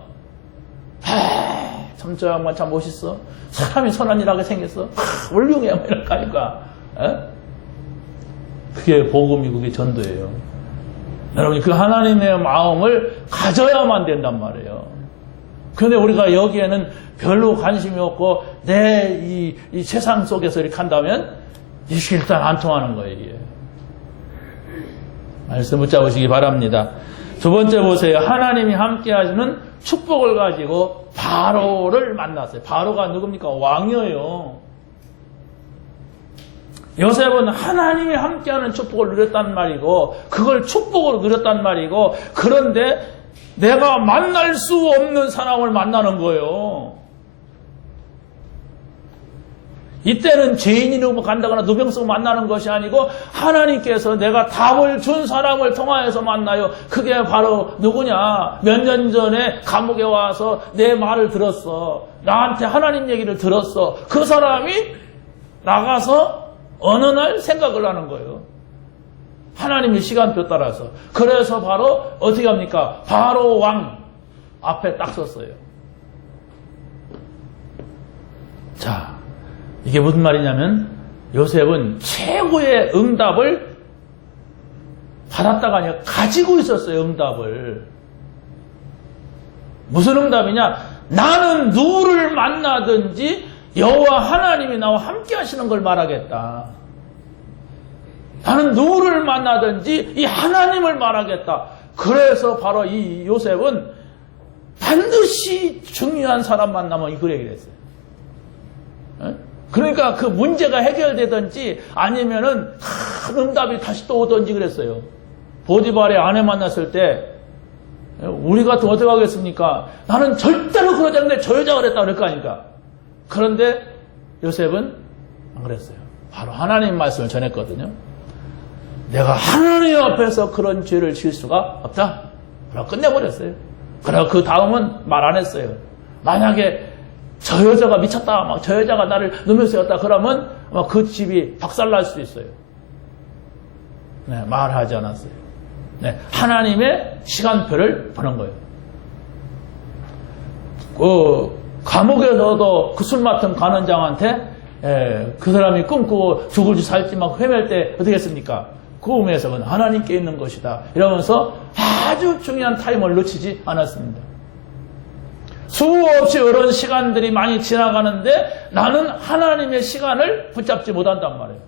참 저 양반 참 멋있어. 사람이 선한 일하게 생겼어. 훌륭해. 이렇게 하니까 그게 복음이 그게 전도예요. 여러분이 그 하나님의 마음을 가져야만 된단 말이에요. 그런데 우리가 여기에는 별로 관심이 없고 내 이 세상 속에서 이렇게 한다면 이게 일단 안 통하는 거예요. 이게. 말씀 붙잡으시기 바랍니다. 두 번째 보세요. 하나님이 함께 하시는 축복을 가지고 바로를 만났어요. 바로가 누굽니까? 왕이에요. 요셉은 하나님이 함께하는 축복을 누렸단 말이고 그걸 축복으로 누렸단 말이고 그런데 내가 만날 수 없는 사람을 만나는 거예요. 이때는 죄인이라고 간다거나 누병성 만나는 것이 아니고 하나님께서 내가 답을 준 사람을 통하여서 만나요. 그게 바로 누구냐? 몇 년 전에 감옥에 와서 내 말을 들었어. 나한테 하나님 얘기를 들었어. 그 사람이 나가서 어느 날 생각을 하는 거예요. 하나님의 시간표 따라서. 그래서 바로 어떻게 합니까? 바로 왕 앞에 딱 섰어요. 자, 이게 무슨 말이냐면 요셉은 최고의 응답을 받았다가 아니라 가지고 있었어요. 응답을. 무슨 응답이냐? 나는 누구를 만나든지 여호와 하나님이 나와 함께 하시는 걸 말하겠다. 나는 누구를 만나든지 이 하나님을 말하겠다. 그래서 바로 이 요셉은 반드시 중요한 사람 만나면 이걸 얘기를 했어요. 그러니까 그 문제가 해결되든지 아니면은 큰 응답이 다시 또 오든지 그랬어요. 보디발의 아내 만났을 때 우리 같으면 어떻게 하겠습니까? 나는 절대로 그러지 않는데 저 여자가 그랬다 그럴 거 아닙니까? 그런데 요셉은 안 그랬어요. 바로 하나님 말씀을 전했거든요. 내가 하나님 앞에서 그런 죄를 지을 수가 없다. 그러고 끝내버렸어요. 그러고 그 다음은 말 안 했어요. 만약에 저 여자가 미쳤다, 막 저 여자가 나를 누명쓰였다 그러면 그 집이 박살날 수도 있어요. 네, 말하지 않았어요. 네, 하나님의 시간표를 보는 거예요. 감옥에서도 그 술 맡은 관원장한테 그 사람이 꿈꾸고 죽을지 살지 막 헤맬 때 어떻게 했습니까? 꿈에서 그건 하나님께 있는 것이다. 이러면서 아주 중요한 타임을 놓치지 않았습니다. 수없이 이런 시간들이 많이 지나가는데 나는 하나님의 시간을 붙잡지 못한단 말이에요.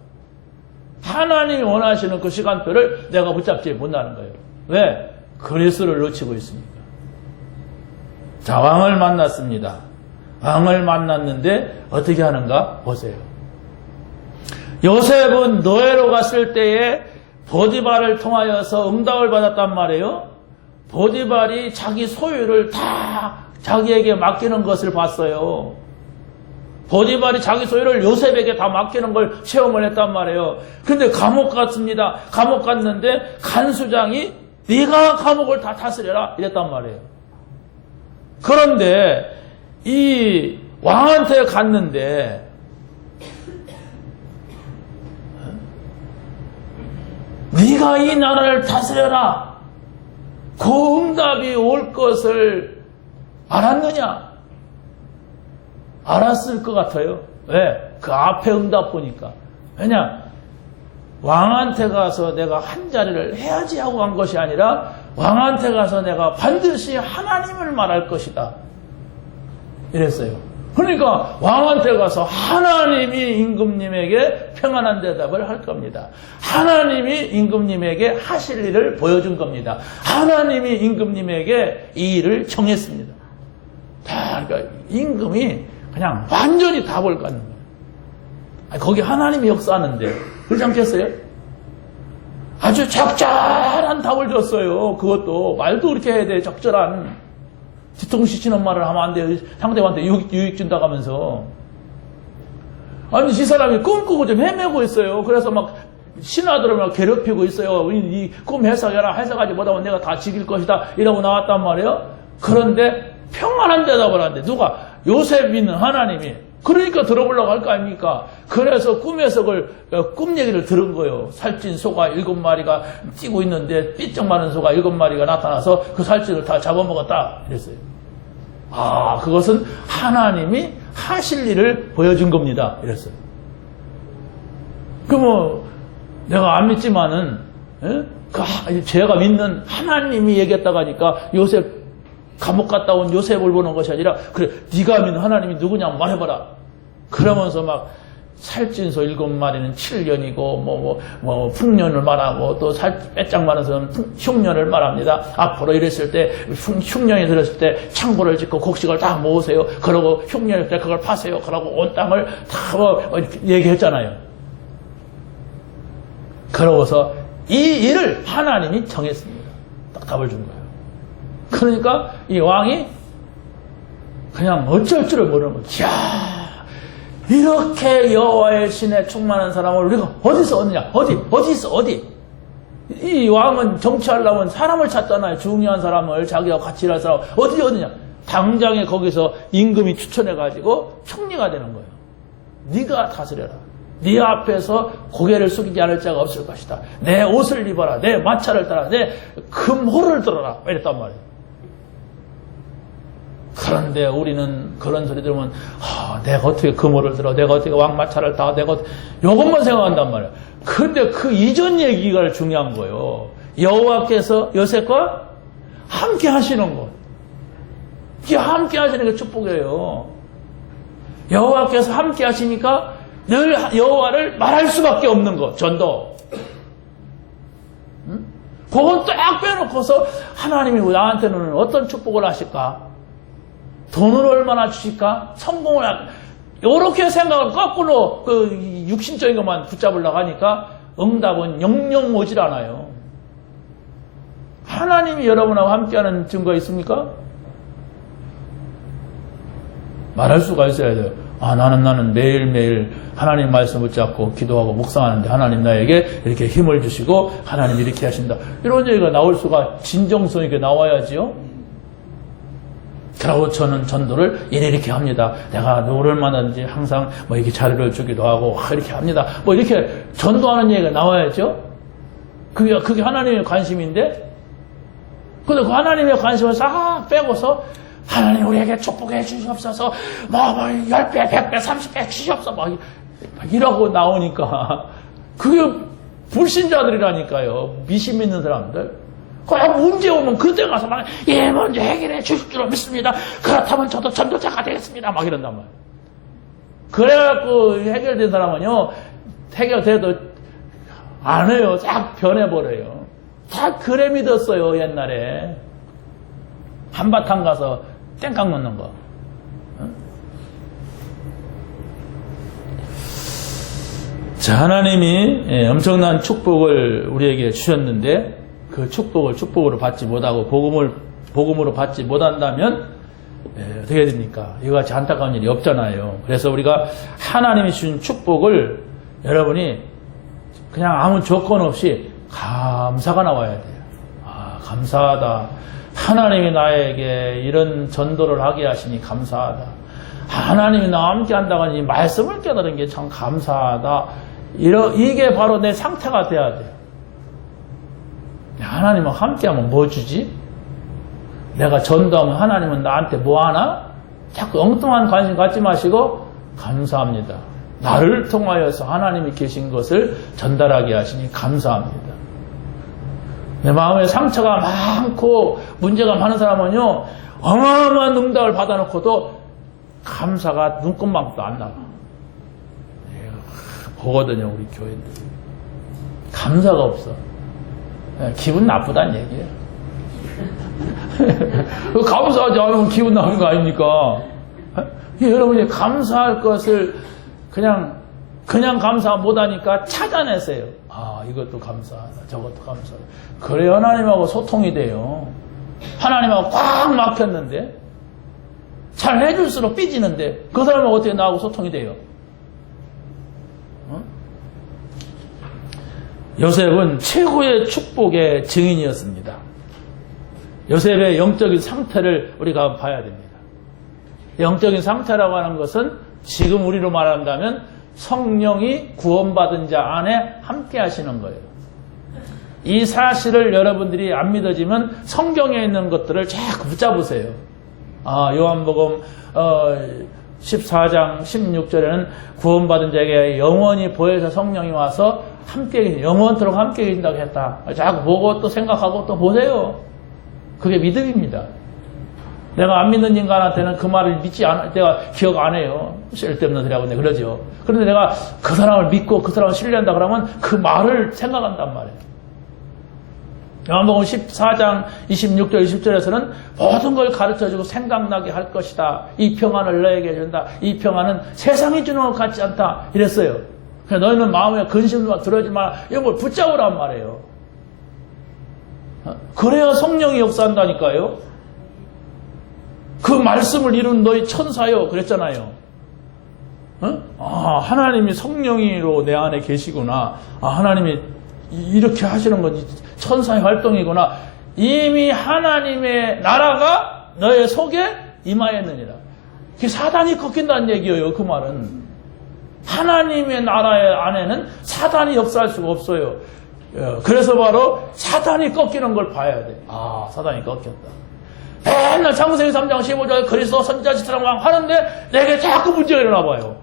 하나님이 원하시는 그 시간표를 내가 붙잡지 못하는 거예요. 왜? 그리스도를 놓치고 있으니까. 자, 왕을 만났습니다. 왕을 만났는데 어떻게 하는가 보세요. 요셉은 노예로 갔을 때에 보디발을 통하여서 응답을 받았단 말이에요. 보디발이 자기 소유를 다 자기에게 맡기는 것을 봤어요. 보디발이 자기 소유를 요셉에게 다 맡기는 걸 체험을 했단 말이에요. 근데 감옥 갔습니다. 감옥 갔는데 간수장이 네가 감옥을 다 다스려라 이랬단 말이에요. 그런데 이 왕한테 갔는데 네가 이 나라를 다스려라. 그 응답이 올 것을 알았느냐? 알았을 것 같아요. 왜? 그 앞에 응답 보니까. 왜냐? 왕한테 가서 내가 한 자리를 해야지 하고 간 것이 아니라 왕한테 가서 내가 반드시 하나님을 말할 것이다. 이랬어요. 그러니까 왕한테 가서 하나님이 임금님에게 평안한 대답을 할 겁니다. 하나님이 임금님에게 하실 일을 보여준 겁니다. 하나님이 임금님에게 이 일을 정했습니다. 그러니까 임금이 그냥 완전히 답을 갖는 거예요. 거기 하나님이 역사하는데 그렇지 않겠어요? 아주 적절한 답을 줬어요. 그것도 말도 그렇게 해야 돼. 적절한. 뒤통수 치는 말을 하면 안 돼요. 상대방한테 유익 준다고 하면서. 아니, 이 사람이 꿈꾸고 좀 헤매고 있어요. 그래서 막 신하들을 막 괴롭히고 있어요. 이 꿈 해석해라. 해석하지 못하면 내가 다 죽일 것이다. 이러고 나왔단 말이에요. 그런데 평안한 대답을 하는데 누가? 요셉 믿는 하나님이. 그러니까 들어보려고 할 거 아닙니까? 그래서 꿈 얘기를 들은 거예요. 살찐 소가 7마리가 뛰고 있는데 삐쩍 마른 소가 7마리가 나타나서 그 살찐을 다 잡아먹었다. 이랬어요. 아, 그것은 하나님이 하실 일을 보여준 겁니다. 이랬어요. 내가 안 믿지만은, 제가 믿는 하나님이 얘기했다고 하니까 요셉 감옥 갔다 온 요셉을 보는 것이 아니라 그래 네가 믿는 하나님이 누구냐 말해봐라. 그러면서 막 살찐 소 7마리는 7년이고 풍년을 말하고 또 빼짝 많은 소는 흉년을 말합니다. 앞으로 이랬을 때 흉년이 들었을 때 창고를 짓고 곡식을 다 모으세요. 그러고 흉년일 때 그걸 파세요. 그러고 온 땅을 다 얘기했잖아요. 그러고서 이 일을 하나님이 정했습니다. 딱 답을 준 거예요. 그러니까 이 왕이 그냥 어쩔 줄을 모르는 거죠. 이야, 이렇게 여호와의 신에 충만한 사람을 우리가 어디서 얻느냐? 어디? 이 왕은 정치하려면 사람을 찾잖아요. 중요한 사람을, 자기와 같이 일할 사람 어디 얻느냐? 당장에 거기서 임금이 추천해가지고 총리가 되는 거예요. 네가 다스려라. 네 앞에서 고개를 숙이지 않을 자가 없을 것이다. 내 옷을 입어라. 내 마차를 따라. 내 금호를 들어라. 이랬단 말이에요. 그런데 우리는 그런 소리 들으면 내가 어떻게 금호를 들어, 내가 어떻게 왕마차를 타, 내가 요것만 생각한단 말이에요. 근데 그 이전 얘기가 중요한 거예요. 여호와께서 요셉과 함께 하시는 것. 이게 함께 하시는 게 축복이에요. 여호와께서 함께 하시니까 늘 여호와를 말할 수밖에 없는 것. 전도. 그건 딱 빼놓고서 하나님이 나한테는 어떤 축복을 하실까? 돈을 얼마나 주실까? 성공을 이렇게 생각을 거꾸로 그 육신적인 것만 붙잡으려고 하니까 응답은 영영 오질 않아요. 하나님이 여러분하고 함께하는 증거 있습니까? 말할 수가 있어야 돼요. 나는 매일매일 하나님 말씀 붙잡고 기도하고 묵상하는데 하나님 나에게 이렇게 힘을 주시고 하나님 이렇게 하신다. 이런 얘기가 나올 수가 진정성 있게 나와야지요. 그러고 저는 전도를 이렇게 합니다. 내가 누구를 만나든지 항상 이렇게 자료를 주기도 하고 이렇게 합니다. 이렇게 전도하는 얘기가 나와야죠. 그게 하나님의 관심인데 근데 그 하나님의 관심을 싹 빼고서 하나님 우리에게 축복해 주시옵소서, 10배, 100배, 30배 주시옵소서, 막 이러고 나오니까 그게 불신자들이라니까요. 미신 믿는 사람들. 꼭 문제 오면 그때 가서 막, 예, 먼저 해결해 주실 줄 믿습니다. 그렇다면 저도 전도자가 되겠습니다. 막 이런단 말이에요. 그래갖고 해결된 사람은요, 해결돼도 안 해요. 딱 변해버려요. 다 그래 믿었어요, 옛날에. 한바탕 가서 땡깡 놓는 거. 자, 하나님이 엄청난 축복을 우리에게 주셨는데, 그 축복을 축복으로 받지 못하고 복음으로 받지 못한다면 어떻게 됩니까? 이거같이 안타까운 일이 없잖아요. 그래서 우리가 하나님이 주신 축복을 여러분이 그냥 아무 조건 없이 감사가 나와야 돼요. 아, 감사하다. 하나님이 나에게 이런 전도를 하게 하시니 감사하다. 하나님이 나와 함께 한다고 하니 말씀을 깨달은 게 참 감사하다. 이게 바로 내 상태가 돼야 돼요. 하나님은 함께하면 뭐 주지? 내가 전도하면 하나님은 나한테 뭐 하나? 자꾸 엉뚱한 관심 갖지 마시고 감사합니다. 나를 통하여서 하나님이 계신 것을 전달하게 하시니 감사합니다. 내 마음에 상처가 많고 문제가 많은 사람은요, 어마어마한 응답을 받아놓고도 감사가 눈곱만도 안 나가. 보거든요, 우리 교회들. 감사가 없어. 기분 나쁘다는 얘기예요. 감사하지 않으면 기분 나쁜 거 아닙니까? 여러분이 감사할 것을 그냥 감사 못하니까 찾아내세요. 아, 이것도 감사하다, 저것도 감사하다. 그래 하나님하고 소통이 돼요. 하나님하고 꽉 막혔는데 잘 해줄수록 삐지는데 그 사람은 어떻게 나하고 소통이 돼요? 요셉은 최고의 축복의 증인이었습니다. 요셉의 영적인 상태를 우리가 봐야 됩니다. 영적인 상태라고 하는 것은 지금 우리로 말한다면 성령이 구원받은 자 안에 함께 하시는 거예요. 이 사실을 여러분들이 안 믿어지면 성경에 있는 것들을 자꾸 붙잡으세요. 요한복음 14장 16절에는 구원받은 자에게 영원히 보혜사 성령이 와서 함께 영원토록 함께 계신다고 했다. 자꾸 보고 또 생각하고 또 보세요. 그게 믿음입니다. 내가 안 믿는 인간한테는 그 말을 믿지 않아, 내가 기억 안 해요. 쓸데없는 소리하고 내가 그러죠. 그런데 내가 그 사람을 믿고 그 사람을 신뢰한다 그러면 그 말을 생각한단 말이에요. 요한복음 14장 26절 20절에서는 모든 걸 가르쳐주고 생각나게 할 것이다. 이 평안을 너에게 준다. 이 평안은 세상이 주는 것 같지 않다. 이랬어요. 그러니까 너희는 마음에 근심만 들어오지 마라. 이런 걸 붙잡으란 말이에요. 그래야 성령이 역사한다니까요. 그 말씀을 이룬 너희 천사요. 그랬잖아요. 하나님이 성령으로 내 안에 계시구나. 하나님이 이렇게 하시는 건 천사의 활동이구나. 이미 하나님의 나라가 너의 속에 임하였느니라. 그게 사단이 꺾인다는 얘기예요. 그 말은. 하나님의 나라의 안에는 사단이 역사할 수가 없어요. 그래서 바로 사단이 꺾이는 걸 봐야 돼. 사단이 꺾였다. 맨날 창세기 3장 15절 그리스도 선지자 지사랑 하는데 내게 자꾸 문제가 일어나 봐요.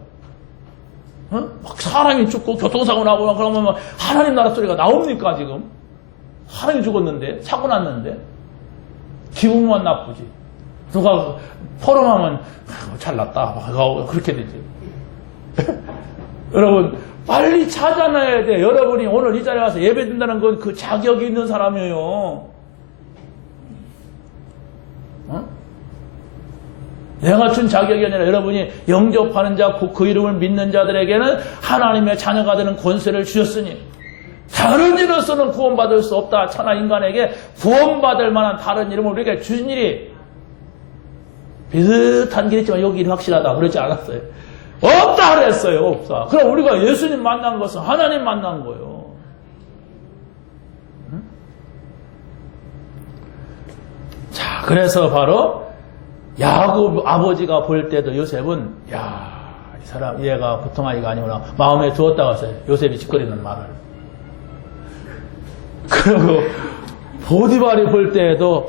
막 사람이 죽고 교통사고 나고 그러면 하나님 나라 소리가 나옵니까 지금? 사람이 죽었는데 사고 났는데 기분만 나쁘지. 누가 포럼하면 잘났다 그렇게 되지. 여러분 빨리 찾아내야 돼. 여러분이 오늘 이 자리에 와서 예배 드린다는 건 그 자격이 있는 사람이에요. 내가 준 자격이 아니라 여러분이 영접하는 자, 그 이름을 믿는 자들에게는 하나님의 자녀가 되는 권세를 주셨으니 다른 이로서는 구원받을 수 없다. 천하 인간에게 구원받을 만한 다른 이름을 우리에게 주신 일이 비슷한 길이 있지만 여기 일이 확실하다. 그러지 않았어요. 없다 그랬어요. 없다. 그럼 우리가 예수님 만난 것은 하나님 만난 거예요. 자, 그래서 바로 야곱 아버지가 볼 때도 요셉은 이 사람 얘가 보통 아이가 아니구나 마음에 두었다고 했어요. 요셉이 짓거리는 말을. 그리고 보디발이 볼 때에도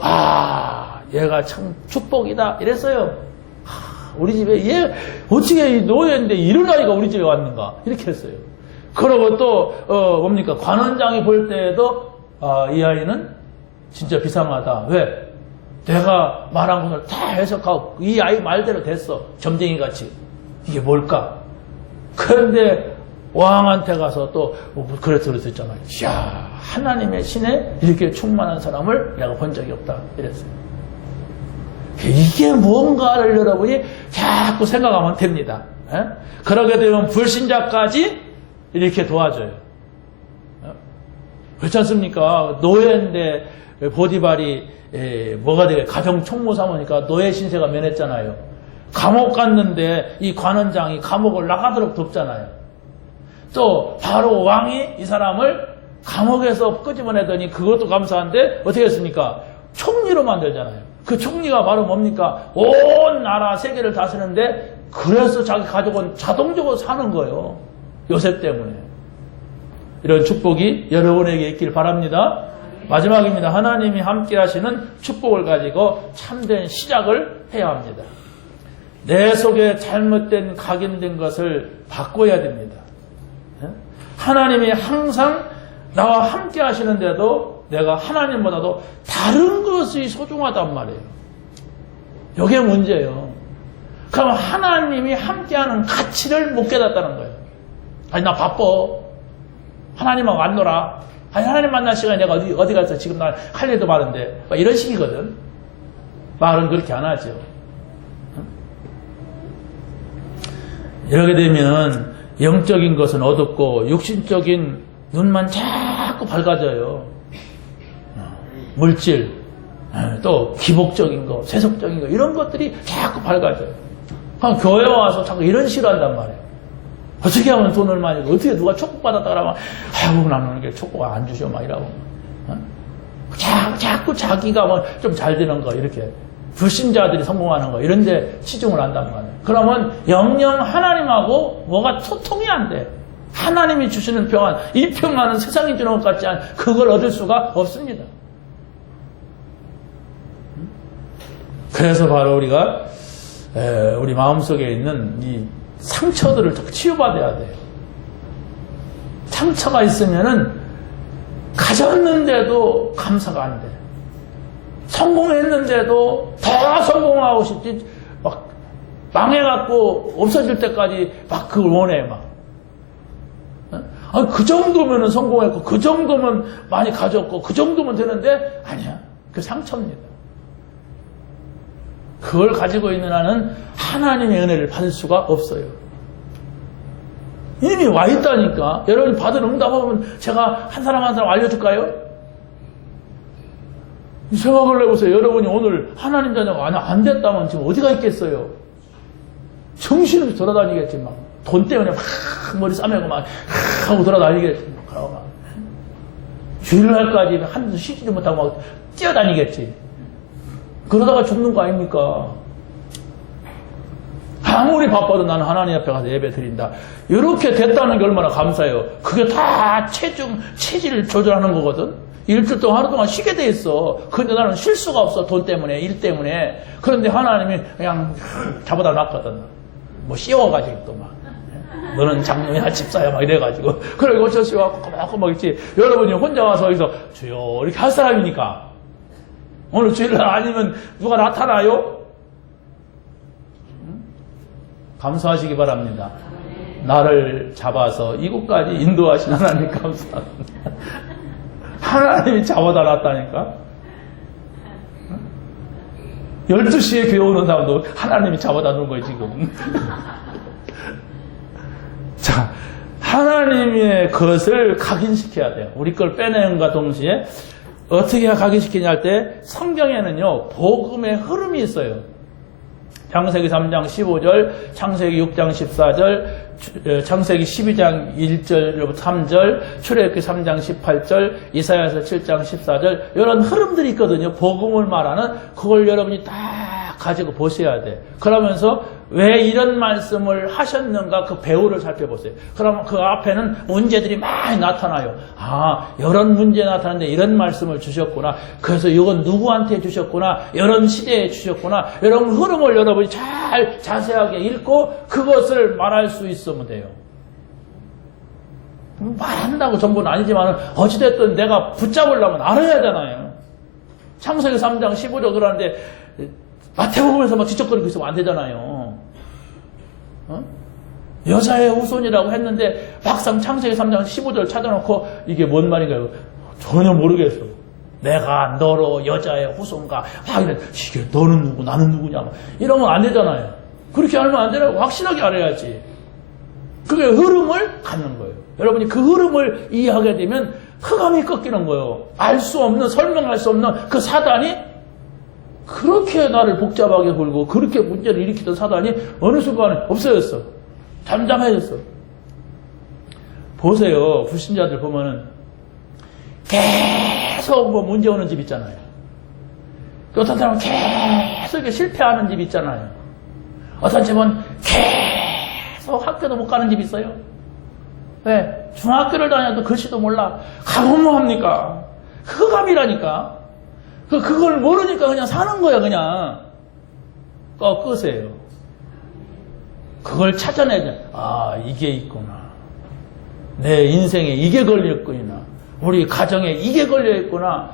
얘가 참 축복이다 이랬어요. 우리 집에 얘 어떻게 노예인데 이런 아이가 우리 집에 왔는가 이렇게 했어요. 그러고 또 뭡니까 관원장이 볼 때에도 이 아이는 진짜 비상하다. 왜? 내가 말한 것을 다 해석하고 이 아이 말대로 됐어. 점쟁이 같이. 이게 뭘까? 그런데 왕한테 가서 또 그랬잖아요. 이야, 하나님의 신에 이렇게 충만한 사람을 내가 본 적이 없다. 이랬어요. 이게 무언가를 여러분이 자꾸 생각하면 됩니다. 에? 그러게 되면 불신자까지 이렇게 도와줘요. 그렇지 않습니까? 노예인데 보디발이 뭐가 되게 가정 총무 사모니까 노예 신세가 면했잖아요. 감옥 갔는데 이 관원장이 감옥을 나가도록 돕잖아요. 또 바로 왕이 이 사람을 감옥에서 끄집어내더니 그것도 감사한데 어떻게 했습니까? 총리로 만들잖아요. 그 총리가 바로 뭡니까? 온 나라 세계를 다스리는데 그래서 자기 가족은 자동적으로 사는 거예요. 요셉 때문에. 이런 축복이 여러분에게 있길 바랍니다. 마지막입니다. 하나님이 함께 하시는 축복을 가지고 참된 시작을 해야 합니다. 내 속에 잘못된 각인된 것을 바꿔야 됩니다. 하나님이 항상 나와 함께 하시는데도 내가 하나님보다도 다른 것이 소중하단 말이에요. 이게 문제예요. 그럼 하나님이 함께하는 가치를 못 깨닫다는 거예요. 아니 나 바빠. 하나님하고 안 놀아. 아니 하나님 만날 시간에 내가 어디 가서 지금 나 할 일도 많은데 이런 식이거든. 말은 그렇게 안 하죠. 이렇게 되면 영적인 것은 어둡고 육신적인 눈만 자꾸 밝아져요. 물질, 또 기복적인 거, 세속적인 거 이런 것들이 자꾸 밝아져요. 그럼 교회 와서 자꾸 이런 식으로 한단 말이에요. 어떻게 하면 돈을 많이 벌고 어떻게 누가 축복받았다 그러면 아이고 나는 이게 축복 안 주셔 막 이러고 자꾸 자기가 뭐 좀 잘 되는 거 이렇게 불신자들이 성공하는 거 이런 데 치중을 한단 말이에요. 그러면 영영 하나님하고 뭐가 소통이 안 돼. 하나님이 주시는 평안, 이 평안은 세상이 주는 것 같지 않은 그걸 얻을 수가 없습니다. 그래서 바로 우리가 우리 마음속에 있는 이 상처들을 치유받아야 돼요. 상처가 있으면은 가졌는데도 감사가 안 돼. 성공했는데도 더 성공하고 싶지. 막 망해갖고 없어질 때까지 막 그걸 원해 막. 그 정도면은 성공했고 그 정도면 많이 가졌고 그 정도면 되는데 아니야. 그 상처입니다. 그걸 가지고 있는 한은 하나님의 은혜를 받을 수가 없어요. 이미 와 있다니까. 여러분이 받은 응답하면 제가 한 사람 한 사람 알려줄까요? 생각을 해보세요. 여러분이 오늘 하나님 자녀가 안 됐다면 지금 어디가 있겠어요? 정신없이 돌아다니겠지. 막 돈 때문에 막 머리 싸매고 막 하고 돌아다니겠지. 막. 주일날까지 한두 쉬지도 못하고 막 뛰어다니겠지. 그러다가 죽는 거 아닙니까? 아무리 바빠도 나는 하나님 앞에 가서 예배 드린다. 이렇게 됐다는 게 얼마나 감사해요. 그게 다 체질을 조절하는 거거든. 일주일 동안 하루 동안 쉬게 돼 있어. 그런데 나는 쉴 수가 없어. 돈 때문에, 일 때문에. 그런데 하나님이 그냥 잡아다 놨거든. 뭐 씌워가지고 또 막. 너는 장로야 집사야 막 이래가지고. 그리고 어쩌시 와서 꼬박꼬박 있지. 여러분이 혼자 와서 여기서 주여 이렇게 할 사람이니까. 오늘 주일날 아니면 누가 나타나요? 감사하시기 바랍니다. 나를 잡아서 이곳까지 인도하신 하나님 감사합니다. 하나님이 잡아다 놨다니까. 12시에 교회 오는 사람도 하나님이 잡아다 놓은 거예요 지금. 자, 하나님의 것을 각인시켜야 돼요. 우리 걸 빼내는과 동시에 어떻게 각인시키냐 할 때 성경에는요 복음의 흐름이 있어요. 창세기 3장 15절, 창세기 6장 14절, 창세기 12장 1절부터 3절, 출애굽기 3장 18절, 이사야서 7장 14절 이런 흐름들이 있거든요. 복음을 말하는 그걸 여러분이 다 가지고 보셔야 돼. 그러면서 왜 이런 말씀을 하셨는가 그 배후를 살펴보세요. 그러면 그 앞에는 문제들이 많이 나타나요. 아, 이런 문제 나타나는데 이런 말씀을 주셨구나. 그래서 이건 누구한테 주셨구나. 이런 시대에 주셨구나. 이런 흐름을 여러분이 잘 자세하게 읽고 그것을 말할 수 있으면 돼요. 말한다고 전부는 아니지만 어찌됐든 내가 붙잡으려면 알아야 되잖아요. 창세기 3장 15절 그러는데 마태복음에서 막 지적거리고 있으면 안 되잖아요. 여자의 후손이라고 했는데 막상 창세기 3장 15절 찾아놓고 이게 뭔 말인가요? 전혀 모르겠어. 내가 너로 여자의 후손가 막 이래. 이게 너는 누구 나는 누구냐 막 이러면 안 되잖아요. 그렇게 알면 안 되라고 확실하게 알아야지. 그게 흐름을 갖는 거예요. 여러분이 그 흐름을 이해하게 되면 흑암이 꺾이는 거예요. 알 수 없는 설명할 수 없는 그 사단이 그렇게 나를 복잡하게 굴고 그렇게 문제를 일으키던 사단이 어느 순간에 없어졌어. 잠잠해졌어. 보세요. 불신자들 보면은 계속 뭐 문제 오는 집 있잖아요. 또 어떤 사람은 계속 이렇게 실패하는 집 있잖아요. 어떤 집은 계속 학교도 못 가는 집 있어요. 왜? 중학교를 다녀도 글씨도 몰라. 가면 뭐 합니까? 흑암이라니까. 그걸 모르니까 그냥 사는 거야, 그냥. 끄세요. 그걸 찾아내야 아, 이게 있구나. 내 인생에 이게 걸렸구나. 우리 가정에 이게 걸려있구나.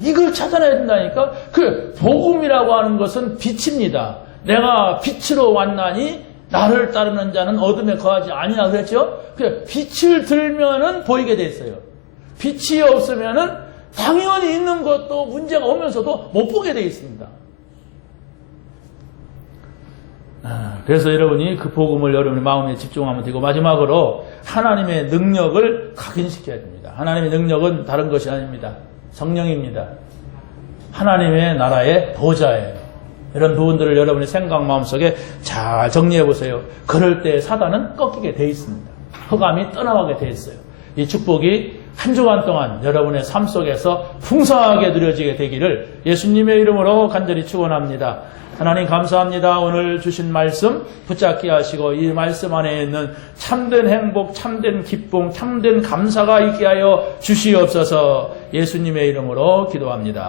이걸 찾아내야 된다니까? 그, 복음이라고 하는 것은 빛입니다. 내가 빛으로 왔나니 나를 따르는 자는 어둠에 거하지 아니라 그랬죠? 그 빛을 들면은 보이게 돼 있어요. 빛이 없으면은 당연히 있는 것도 문제가 오면서도 못 보게 돼 있습니다. 그래서 여러분이 그 복음을 여러분의 마음에 집중하면 되고 마지막으로 하나님의 능력을 각인시켜야 됩니다. 하나님의 능력은 다른 것이 아닙니다. 성령입니다. 하나님의 나라의 보좌예요. 이런 부분들을 여러분의 생각 마음속에 잘 정리해 보세요. 그럴 때 사단은 꺾이게 돼 있습니다. 흑암이 떠나가게 돼 있어요. 이 축복이 한 주간 동안 여러분의 삶 속에서 풍성하게 누려지게 되기를 예수님의 이름으로 간절히 축원합니다. 하나님 감사합니다. 오늘 주신 말씀 붙잡게 하시고 이 말씀 안에 있는 참된 행복, 참된 기쁨, 참된 감사가 있게 하여 주시옵소서. 예수님의 이름으로 기도합니다.